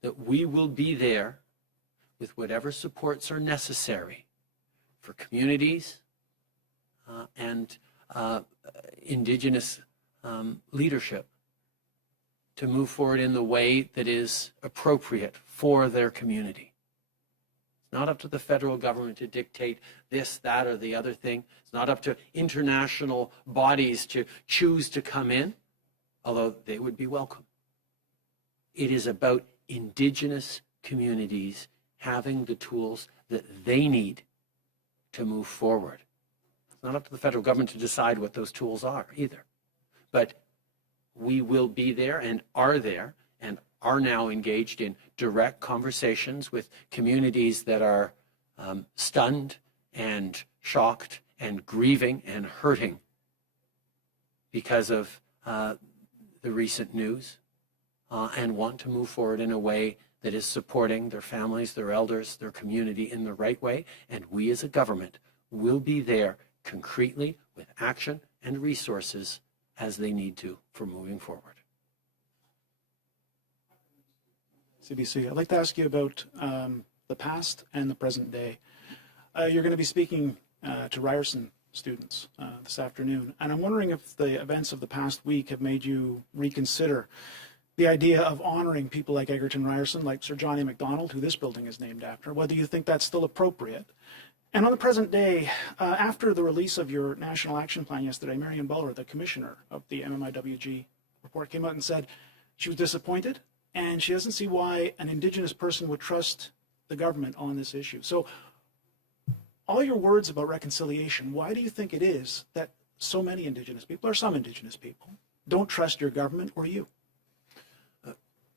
that we will be there with whatever supports are necessary for communities and Indigenous leadership to move forward in the way that is appropriate for their community. It's not up to the federal government to dictate this, that, or the other thing. It's not up to international bodies to choose to come in, although they would be welcome. It is about Indigenous communities having the tools that they need to move forward. It's not up to the federal government to decide what those tools are either. But we will be there and are now engaged in direct conversations with communities that are stunned and shocked and grieving and hurting because of the recent news, and want to move forward in a way that is supporting their families, their elders, their community in the right way. And we as a government will be there concretely with action and resources as they need to for moving forward. CBC, I'd like to ask you about the past and the present day. You're going to be speaking to Ryerson students this afternoon, and I'm wondering if the events of the past week have made you reconsider the idea of honoring people like Egerton Ryerson, like Sir Johnny MacDonald, who this building is named after, whether you think that's still appropriate. And on the present day, after the release of your National Action Plan yesterday, Marion Buller, the commissioner of the MMIWG report, came out and said she was disappointed, and she doesn't see why an Indigenous person would trust the government on this issue. So all your words about reconciliation, why do you think it is that so many Indigenous people, or some Indigenous people, don't trust your government or you?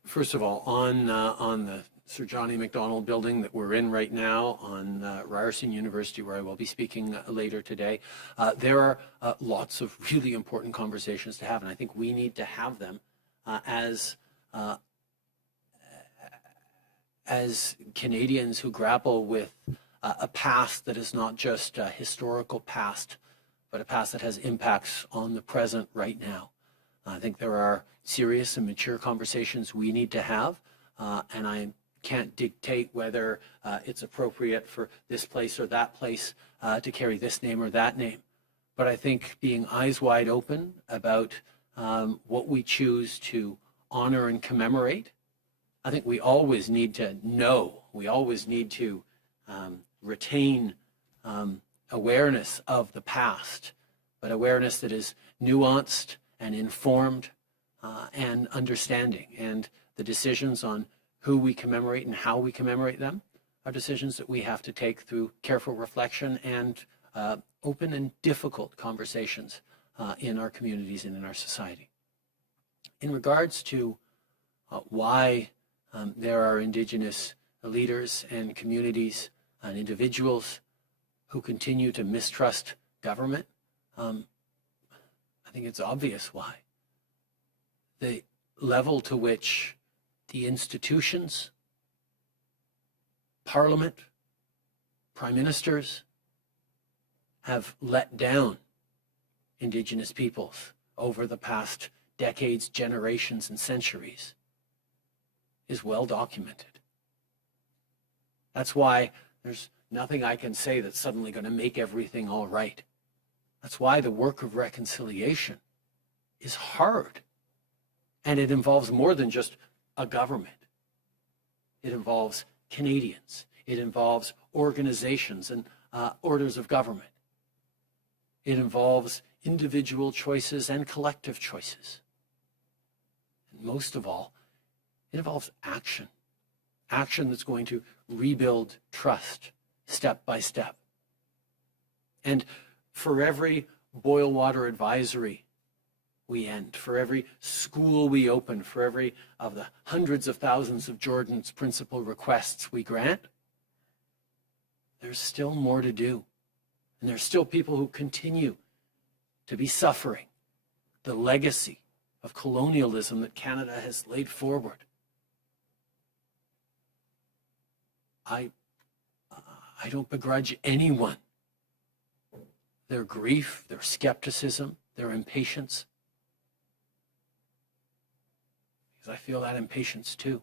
First of all, on the Sir Johnny MacDonald building that we're in right now, on Ryerson University, where I will be speaking later today, there are lots of really important conversations to have, and I think we need to have them as Canadians who grapple with a past that is not just a historical past, but a past that has impacts on the present right now. I think there are serious and mature conversations we need to have, and I can't dictate whether it's appropriate for this place or that place to carry this name or that name. But I think being eyes wide open about what we choose to honor and commemorate, I think we always need to know, we always need to retain awareness of the past, but awareness that is nuanced and informed and understanding. And the decisions on who we commemorate and how we commemorate them are decisions that we have to take through careful reflection and open and difficult conversations in our communities and in our society. In regards to why there are Indigenous leaders and communities and individuals who continue to mistrust government, I think it's obvious why. The level to which the institutions, Parliament, Prime Ministers have let down Indigenous peoples over the past decades, generations, and centuries is well documented. That's why there's nothing I can say that's suddenly going to make everything all right. That's why the work of reconciliation is hard. And it involves more than just a government. It involves Canadians. It involves organizations and orders of government. It involves individual choices and collective choices. And most of all, it involves action. Action that's going to rebuild trust step by step. And for every boil water advisory we end, for every school we open, for every of the hundreds of thousands of Jordan's principal requests we grant, there's still more to do. And there's still people who continue to be suffering the legacy of colonialism that Canada has laid forward. I don't begrudge anyone their grief, their skepticism, their impatience, because I feel that impatience too.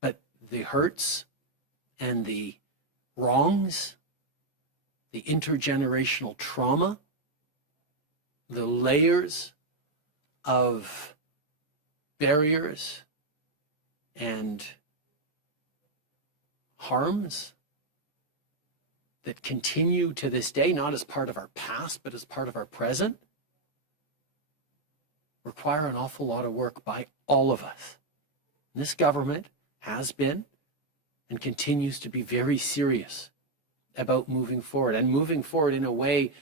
But the hurts and the wrongs, the intergenerational trauma, the layers of barriers and harms that continue to this day, not as part of our past, but as part of our present, require an awful lot of work by all of us. And this government has been and continues to be very serious about moving forward, and moving forward in a way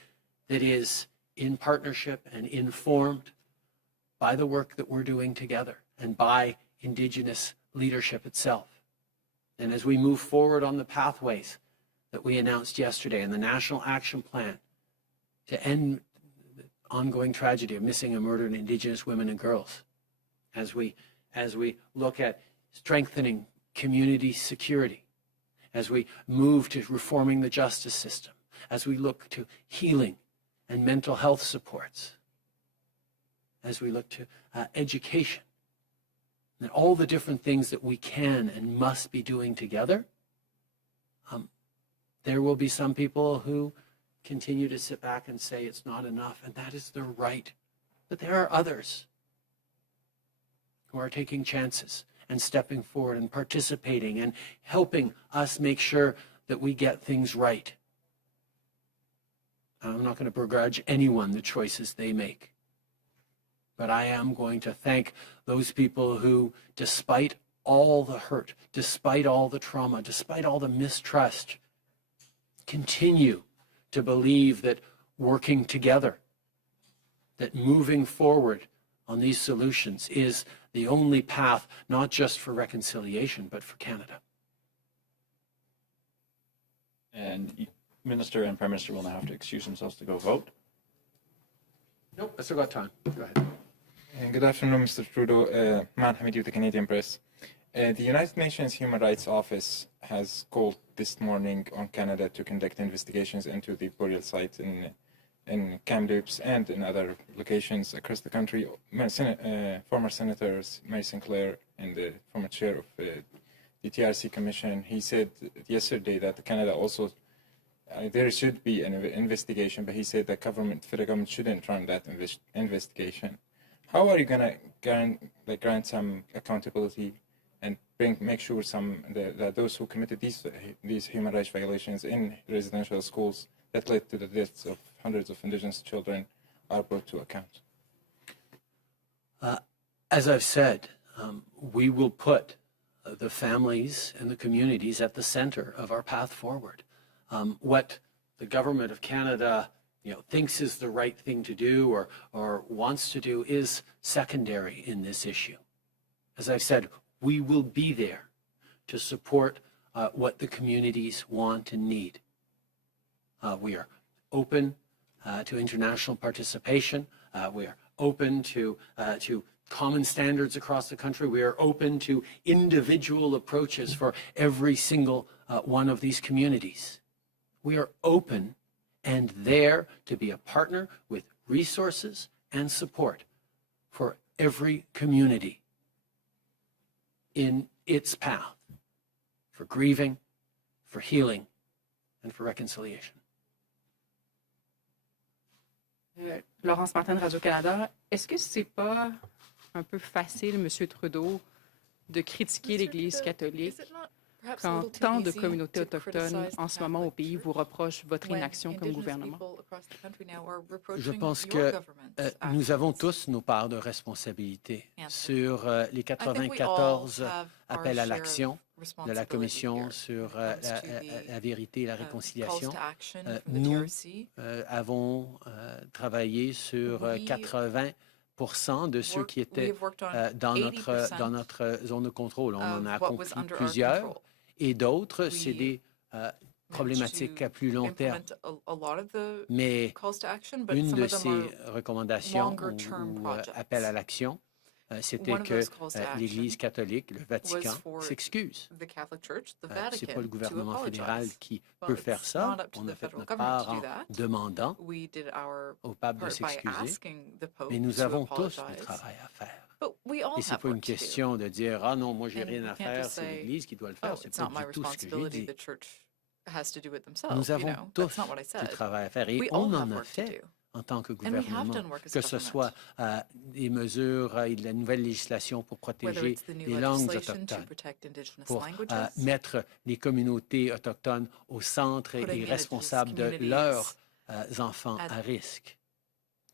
that is in partnership and informed by the work that we're doing together and by Indigenous leadership itself. And as we move forward on the pathways that we announced yesterday and the National Action Plan to end the ongoing tragedy of missing and murdered Indigenous women and girls, as we look at strengthening community security, as we move to reforming the justice system, as we look to healing and mental health supports, as we look to education, and all the different things that we can and must be doing together, there will be some people who continue to sit back and say it's not enough, and that is their right. But there are others who are taking chances and stepping forward and participating and helping us make sure that we get things right. I'm not going to begrudge anyone the choices they make. But I am going to thank those people who, despite all the hurt, despite all the trauma, despite all the mistrust, continue to believe that working together, that moving forward on these solutions is the only path, not just for reconciliation, but for Canada. And Minister and Prime Minister will now have to excuse themselves to go vote. Nope, I still got time. Go ahead. Good afternoon, Mr. Trudeau. Man Hamid with the Canadian Press. The United Nations Human Rights Office has called this morning on Canada to conduct investigations into the burial sites in Kamloops and in other locations across the country. Former Senators Mary Sinclair and the former chair of the TRC Commission, he said yesterday that Canada also, there should be an investigation, but he said that federal government shouldn't run that investigation. How are you going to grant some accountability and make sure that those who committed these human rights violations in residential schools that led to the deaths of hundreds of Indigenous children are brought to account? As I've said, we will put the families and the communities at the center of our path forward. What the government of Canada thinks is the right thing to do or wants to do is secondary in this issue. As I've said, we will be there to support what the communities want and need. We are open to international participation. We are open to common standards across the country. We are open to individual approaches for every single one of these communities. We are open and there to be a partner with resources and support for every community in its path for grieving, for healing, and for reconciliation. Laurence Martin, Radio-Canada. Est-ce que c'est pas un peu facile, M. Trudeau, de critiquer l'Église catholique quand tant de communautés autochtones en ce moment au pays vous reprochent votre inaction comme gouvernement? Je pense que nous avons tous nos parts de responsabilité sur les 94 appels à l'action de la Commission sur la vérité et la réconciliation. Nous avons travaillé sur 80% de ceux qui étaient dans notre zone de contrôle. On en a accompli plusieurs et d'autres, c'est des problématiques à plus long terme. Mais une de ces recommandations ou appels à l'action, c'était que l'Église catholique, le Vatican, s'excuse. Ce n'est pas le gouvernement fédéral qui peut faire ça. On a fait notre part en demandant au pape de s'excuser. Mais nous avons tous du travail à faire. Et ce n'est pas une question de dire « Ah non, moi j'ai rien à faire, c'est l'Église qui doit le faire ». Ce n'est pas du tout ce que j'ai dit. Nous avons tous du travail à faire et on en a fait en tant que And we have gouvernement, done work as que ce government. soit des mesures et de la nouvelle législation pour Whether protéger it's the new les langues legislation to autochtones, protect Indigenous pour languages, mettre les communautés autochtones au centre et putting responsables de Indigenous leurs communities enfants at- à risque,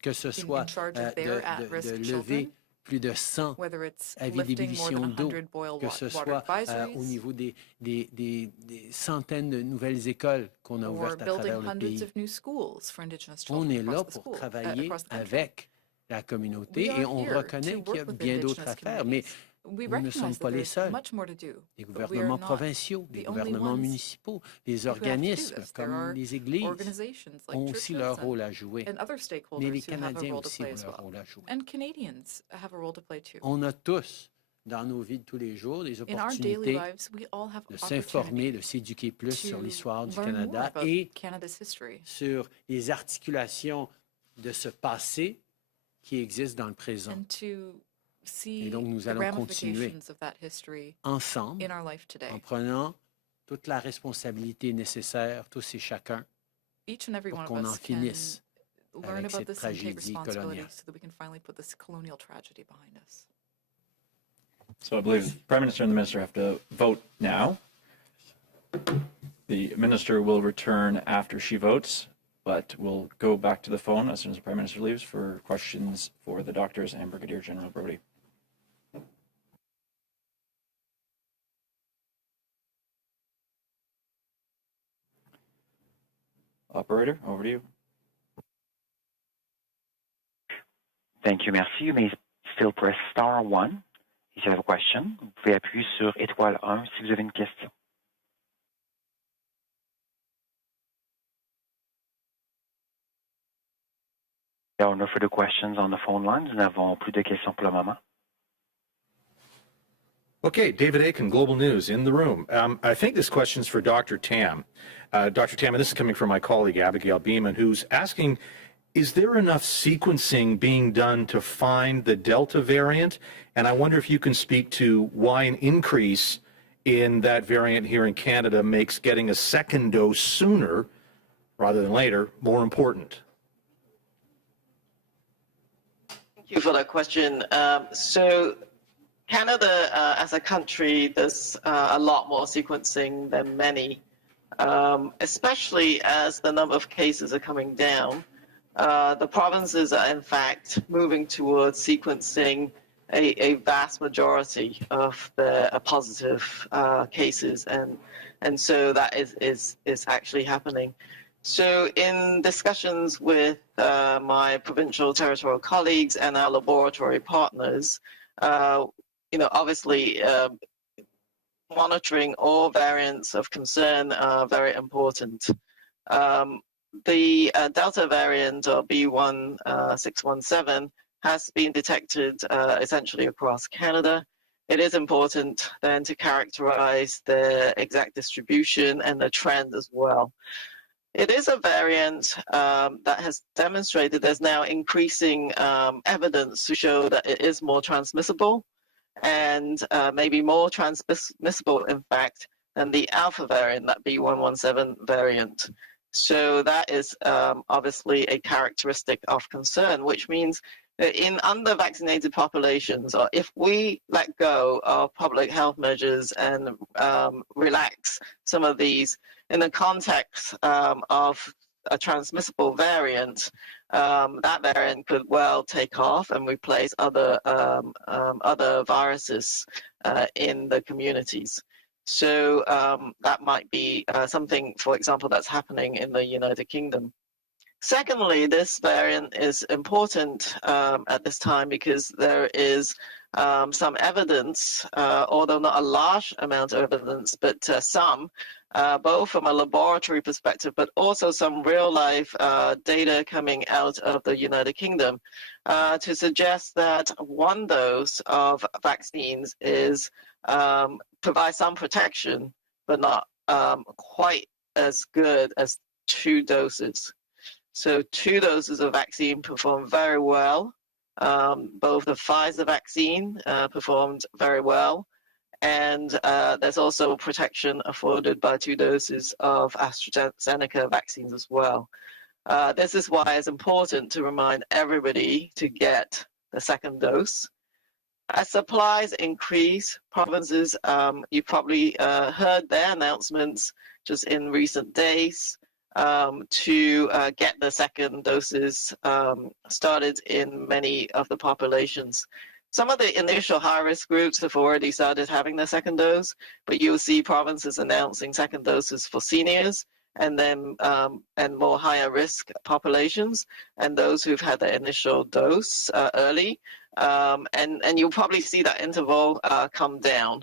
que ce in soit charge of their at-risk de children, lever plus de 100 whether it's avis lifting more than d'ébullition d'eau, 100 boil que ce water soit au advisories, niveau des centaines de nouvelles écoles qu'on a or ouvertes à building travers le hundreds pays. of new schools for Indigenous On children est là across the pour school, travailler across the country. avec la communauté We et are on here reconnaît to qu'il y a work with bien d'autres Indigenous à faire, mais communities. We nous ne sommes recognize pas that les there's seuls. much more to do, Les but we are gouvernements not provinciaux, les the only gouvernements ones municipaux, les who have to do organismes this. There comme are les églises organizations like ont aussi churches leur rôle à jouer. and other Mais stakeholders les who have a Canadiens role to aussi play ont as leur well. rôle à jouer. And Canadians have a role to play too. On a tous, dans nos vies de tous les jours, des In our daily opportunités lives, we all have de s'informer, de opportunity s'éduquer plus sur to l'histoire du learn more Canada about et Canada's history sur les articulations de ce passé qui existe dans le présent. and to Et see donc, nous the allons continuer ramifications of that history ensemble, in our life today. en prenant toute la responsabilité nécessaire, tous et chacun, Each and every pour one of qu'on en us can finisse learn avec about cette this and take tragédie responsibility coloniale. so that we can finally put this colonial tragedy behind us. So I believe the Prime Minister and the Minister have to vote now. The Minister will return after she votes, but we'll go back to the phone as soon as the Prime Minister leaves for questions for the doctors and Brigadier General Brody. Operator, over to you. Thank you, merci. You may still press star 1 if you have a question. Vous pouvez appuyer sur étoile 1 si vous avez une question. There are no further questions on the phone line. Nous n'avons plus de questions pour le moment. Okay, David Aiken, Global News, in the room. I think this question's for Dr. Tam. Dr. Tam, and this is coming from my colleague Abigail Beeman, who's asking, is there enough sequencing being done to find the Delta variant? And I wonder if you can speak to why an increase in that variant here in Canada makes getting a second dose sooner rather than later more important. Thank you for that question. So Canada, as a country, does a lot more sequencing than many, especially as the number of cases are coming down. The provinces are, in fact, moving towards sequencing a vast majority of the positive cases, and so that is actually happening. So in discussions with my provincial territorial colleagues and our laboratory partners, obviously monitoring all variants of concern are very important. The Delta variant, or B1617, has been detected essentially across Canada. It is important then to characterize the exact distribution and the trend as well. It is a variant that has demonstrated there's now increasing evidence to show that it is more transmissible and maybe more transmissible, in fact, than the Alpha variant, that B117 variant. So that is obviously a characteristic of concern, which means that in under-vaccinated populations, or if we let go of public health measures and relax some of these in the context of a transmissible variant, that variant could well take off and replace other viruses in the communities. So that might be something, for example, that's happening in the United Kingdom. Secondly, this variant is important at this time because there is some evidence, although not a large amount of evidence, but some, both from a laboratory perspective, but also some real-life data coming out of the United Kingdom to suggest that one dose of vaccines provides some protection, but not quite as good as 2 doses. So 2 doses of vaccine perform very well. Both the Pfizer vaccine performed very well, and there's also protection afforded by 2 doses of AstraZeneca vaccines as well. This is why it's important to remind everybody to get the second dose. As supplies increase, provinces, you probably heard their announcements just in recent days to get the second doses started in many of the populations. Some of the initial high-risk groups have already started having their second dose, but you'll see provinces announcing second doses for seniors and then and more higher risk populations and those who've had their initial dose early. And you'll probably see that interval come down.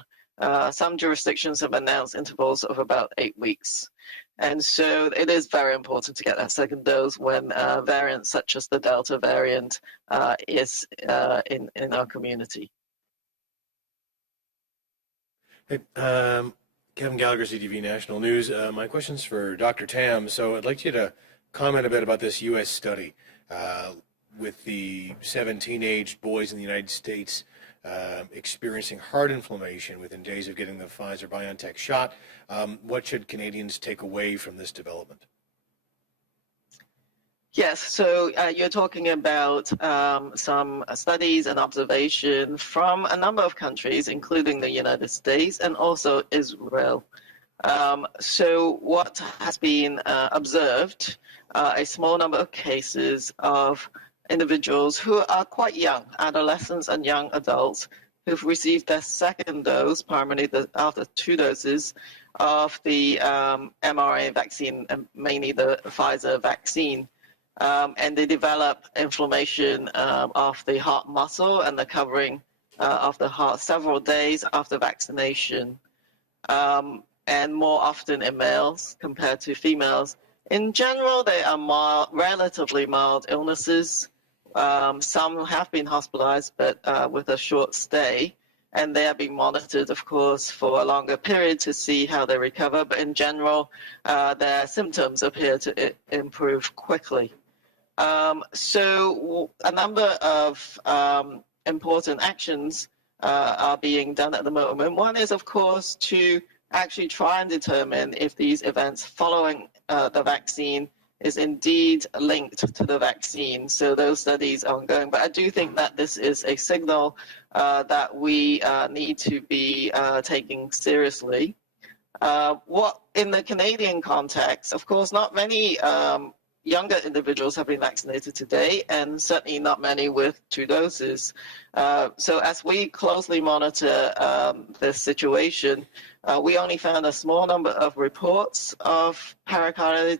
Some jurisdictions have announced intervals of about 8 weeks. And so it is very important to get that second dose when variants such as the Delta variant is in our community. Hey, Kevin Gallagher, CTV National News. My question's for Dr. Tam. So I'd like you to comment a bit about this U.S. study with the 17-aged boys in the United States experiencing heart inflammation within days of getting the Pfizer-BioNTech shot. What should Canadians take away from this development? Yes, so you're talking about some studies and observation from a number of countries, including the United States and also Israel. So what has been observed, a small number of cases of individuals who are quite young, adolescents and young adults, who've received their second dose, primarily after 2 doses of the mRNA vaccine, and mainly the Pfizer vaccine. And they develop inflammation of the heart muscle and the covering of the heart several days after vaccination, and more often in males compared to females. In general, they are relatively mild illnesses. Some have been hospitalized, but with a short stay, and they are being monitored, of course, for a longer period to see how they recover. But in general, their symptoms appear to improve quickly. So a number of important actions are being done at the moment. One is, of course, to actually try and determine if these events following the vaccine is indeed linked to the vaccine. So those studies are ongoing. But I do think that this is a signal that we need to be taking seriously. What in the Canadian context, of course, not many younger individuals have been vaccinated today, and certainly not many with 2 doses. So as we closely monitor this situation, we only found a small number of reports of pericarditis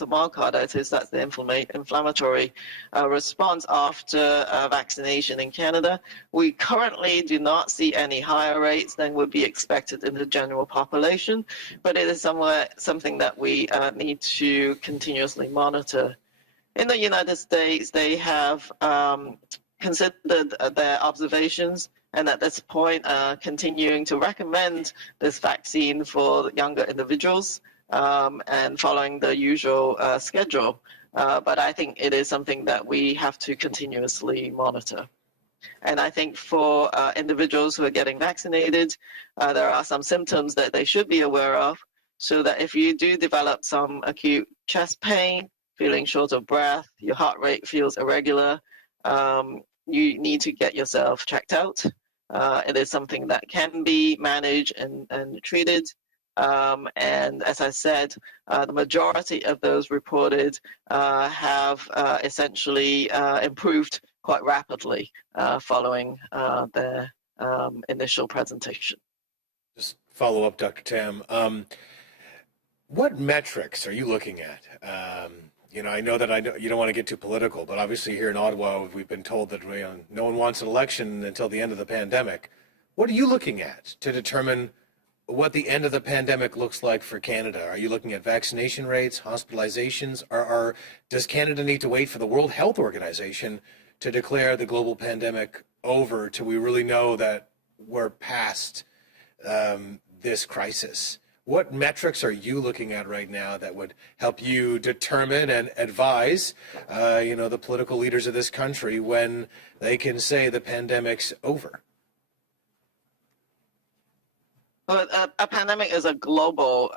or myocarditis, that's the inflammatory response after vaccination in Canada. We currently do not see any higher rates than would be expected in the general population, but it is something that we need to continuously monitor. In the United States, they have considered their observations, and at this point continuing to recommend this vaccine for younger individuals, and following the usual schedule. But I think it is something that we have to continuously monitor. And I think for individuals who are getting vaccinated, there are some symptoms that they should be aware of, so that if you do develop some acute chest pain, feeling short of breath, your heart rate feels irregular, you need to get yourself checked out. It is something that can be managed and treated. And as I said, the majority of those reported have essentially improved quite rapidly following their initial presentation. Just follow up, Dr. Tam. What metrics are you looking at? I know that you don't want to get too political, but obviously here in Ottawa, we've been told that no one wants an election until the end of the pandemic. What are you looking at to determine what the end of the pandemic looks like for Canada? Are you looking at vaccination rates, hospitalizations, or does Canada need to wait for the World Health Organization to declare the global pandemic over till we really know that we're past this crisis? What metrics are you looking at right now that would help you determine and advise, the political leaders of this country when they can say the pandemic's over? Well, a pandemic is a global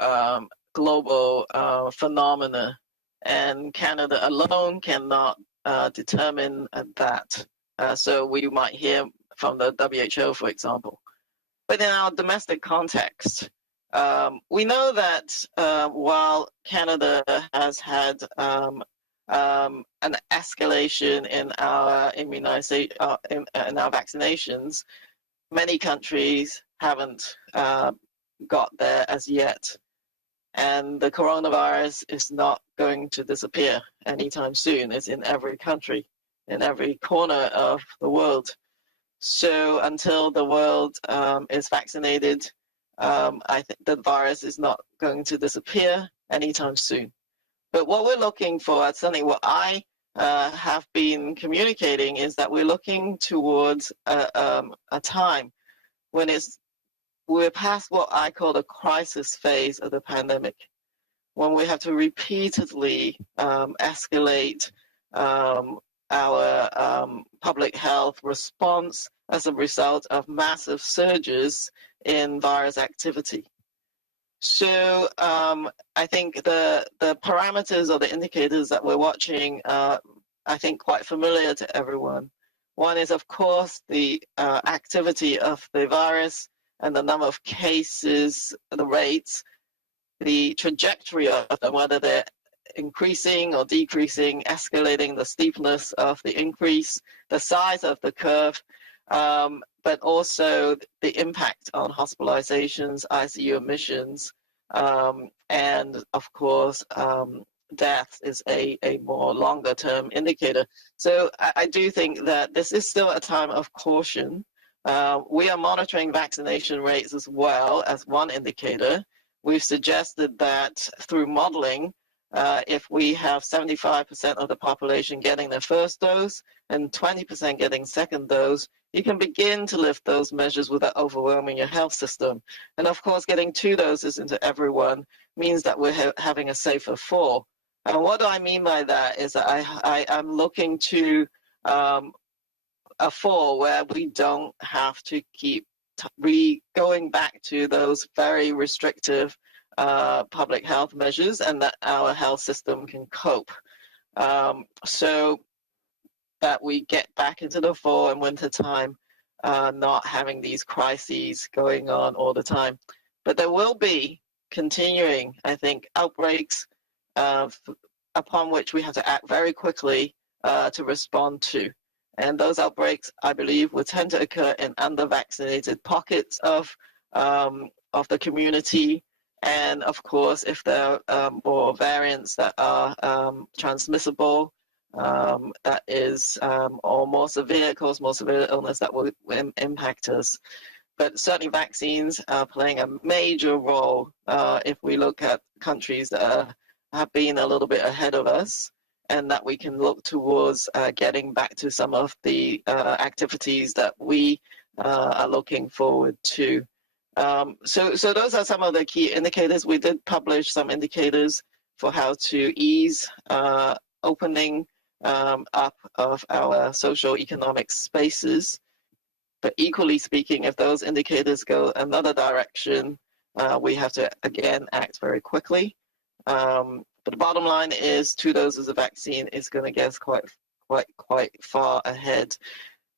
phenomena, and Canada alone cannot determine that. So we might hear from the WHO, for example. But in our domestic context, we know that while Canada has had an escalation in our immunization, in our vaccinations, many countries haven't got there as yet. And the coronavirus is not going to disappear anytime soon. It's in every country, in every corner of the world. So until the world is vaccinated, I think the virus is not going to disappear anytime soon. But what we're looking for, certainly what I have been communicating, is that we're looking towards a time when we're past what I call the crisis phase of the pandemic, when we have to repeatedly escalate our public health response as a result of massive surges in virus activity. So I think the parameters or the indicators that we're watching are, I think, quite familiar to everyone. One is, of course, the activity of the virus and the number of cases, the rates, the trajectory of them, whether they're increasing or decreasing, escalating, the steepness of the increase, the size of the curve, but also the impact on hospitalizations, ICU admissions, and of course, death is a more longer term indicator. So I do think that this is still a time of caution. We are monitoring vaccination rates as well as one indicator. We've suggested that through modeling, if we have 75% of the population getting their first dose and 20% getting second dose, you can begin to lift those measures without overwhelming your health system. And of course, getting 2 doses into everyone means that we're having a safer fall. And what do I mean by that is that I'm looking to a fall where we don't have to keep going back to those very restrictive public health measures, and that our health system can cope. So that we get back into the fall and winter time, not having these crises going on all the time. But there will be continuing, I think, outbreaks upon which we have to act very quickly to respond to. And those outbreaks, I believe, will tend to occur in under-vaccinated pockets of the community. And of course, if there are more variants that are transmissible, that is, or more severe, cause more severe illness that will impact us. But certainly vaccines are playing a major role if we look at countries that have been a little bit ahead of us, and that we can look towards getting back to some of the activities that we are looking forward to. So those are some of the key indicators. We did publish some indicators for how to ease opening up of our social economic spaces. But equally speaking, if those indicators go another direction, we have to, again, act very quickly. But the bottom line is 2 doses of vaccine is going to get us quite far ahead.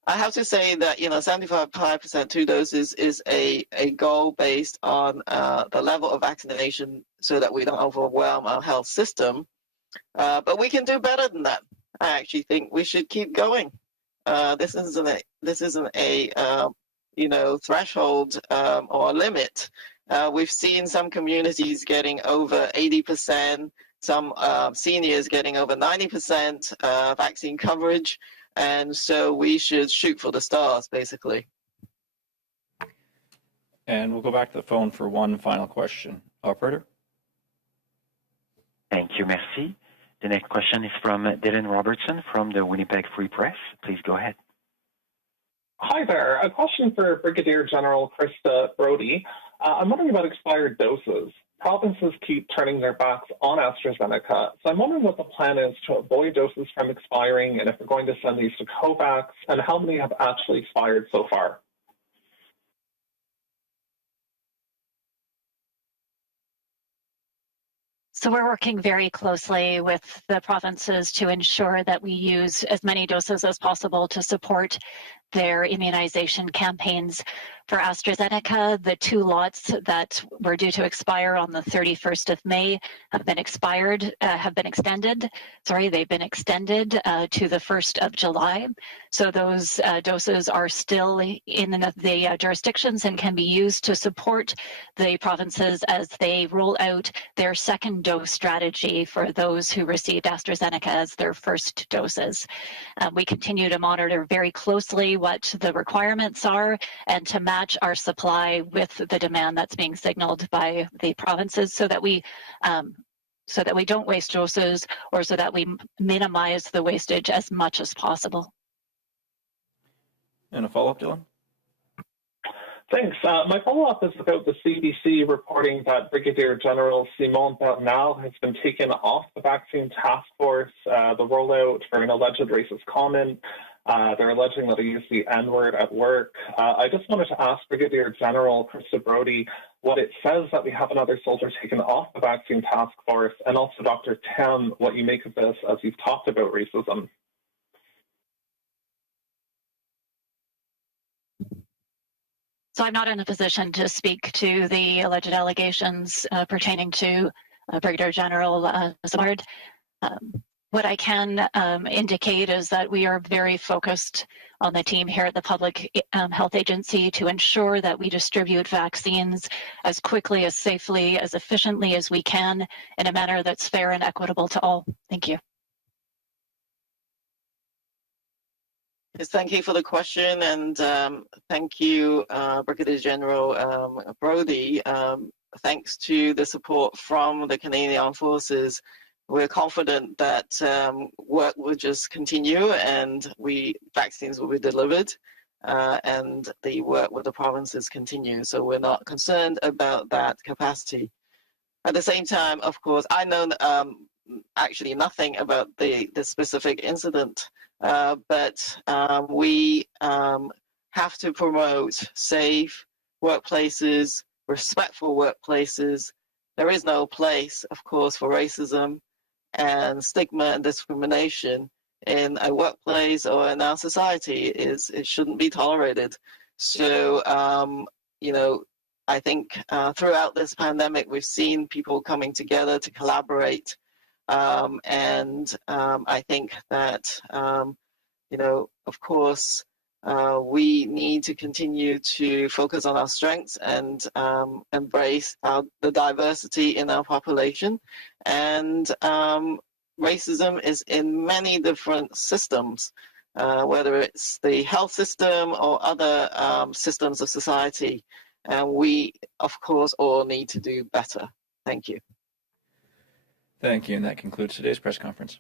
I have to say that 75% 2 doses is a goal based on the level of vaccination, so that we don't overwhelm our health system. But we can do better than that. I actually think we should keep going. This isn't a threshold or limit. We've seen some communities getting over 80%, some seniors getting over 90% vaccine coverage, and so we should shoot for the stars, basically. And we'll go back to the phone for one final question. Operator? Thank you, merci. The next question is from Dylan Robertson from the Winnipeg Free Press. Please go ahead. Hi there. A question for Brigadier General Krista Brody. I'm wondering about expired doses. Provinces keep turning their backs on AstraZeneca, so I'm wondering what the plan is to avoid doses from expiring, and if we're going to send these to COVAX, and how many have actually expired so far. So we're working very closely with the provinces to ensure that we use as many doses as possible to support their immunization campaigns. For AstraZeneca, the 2 lots that were due to expire on the 31st of May have been extended. They've been extended to the 1st of July. So those doses are still in the jurisdictions and can be used to support the provinces as they roll out their second dose strategy for those who received AstraZeneca as their first doses. We continue to monitor very closely what the requirements are and to match our supply with the demand that's being signaled by the provinces so that we don't waste doses or so that we minimize the wastage as much as possible. And a follow-up, Dylan? Thanks. My follow-up is about the CDC reporting that Brigadier General Simon Bernal has been taken off the vaccine task force, the rollout for an alleged racist comment. They're alleging that he used the N-word at work. I just wanted to ask Brigadier General Krista Brody what it says that we have another soldier taken off the vaccine task force, and also Dr. Tim, what you make of this as you've talked about racism. So I'm not in a position to speak to the alleged allegations pertaining to Brigadier General Simard. What I can indicate is that we are very focused on the team here at the Public Health Agency to ensure that we distribute vaccines as quickly, as safely, as efficiently as we can in a manner that's fair and equitable to all. Thank you. Yes, thank you for the question, and thank you, Brigadier General Brody. Thanks to the support from the Canadian Armed Forces, we're confident that work will just continue and vaccines will be delivered and the work with the provinces continue. So we're not concerned about that capacity. At the same time, of course, I know actually nothing about the specific incident, but we have to promote safe workplaces, respectful workplaces. There is no place, of course, for racism and stigma and discrimination in a workplace or in our society. It shouldn't be tolerated. So, I think throughout this pandemic, we've seen people coming together to collaborate. And I think that, of course, we need to continue to focus on our strengths and embrace the diversity in our population. And racism is in many different systems, whether it's the health system or other systems of society. And we, of course, all need to do better. Thank you. Thank you, and that concludes today's press conference.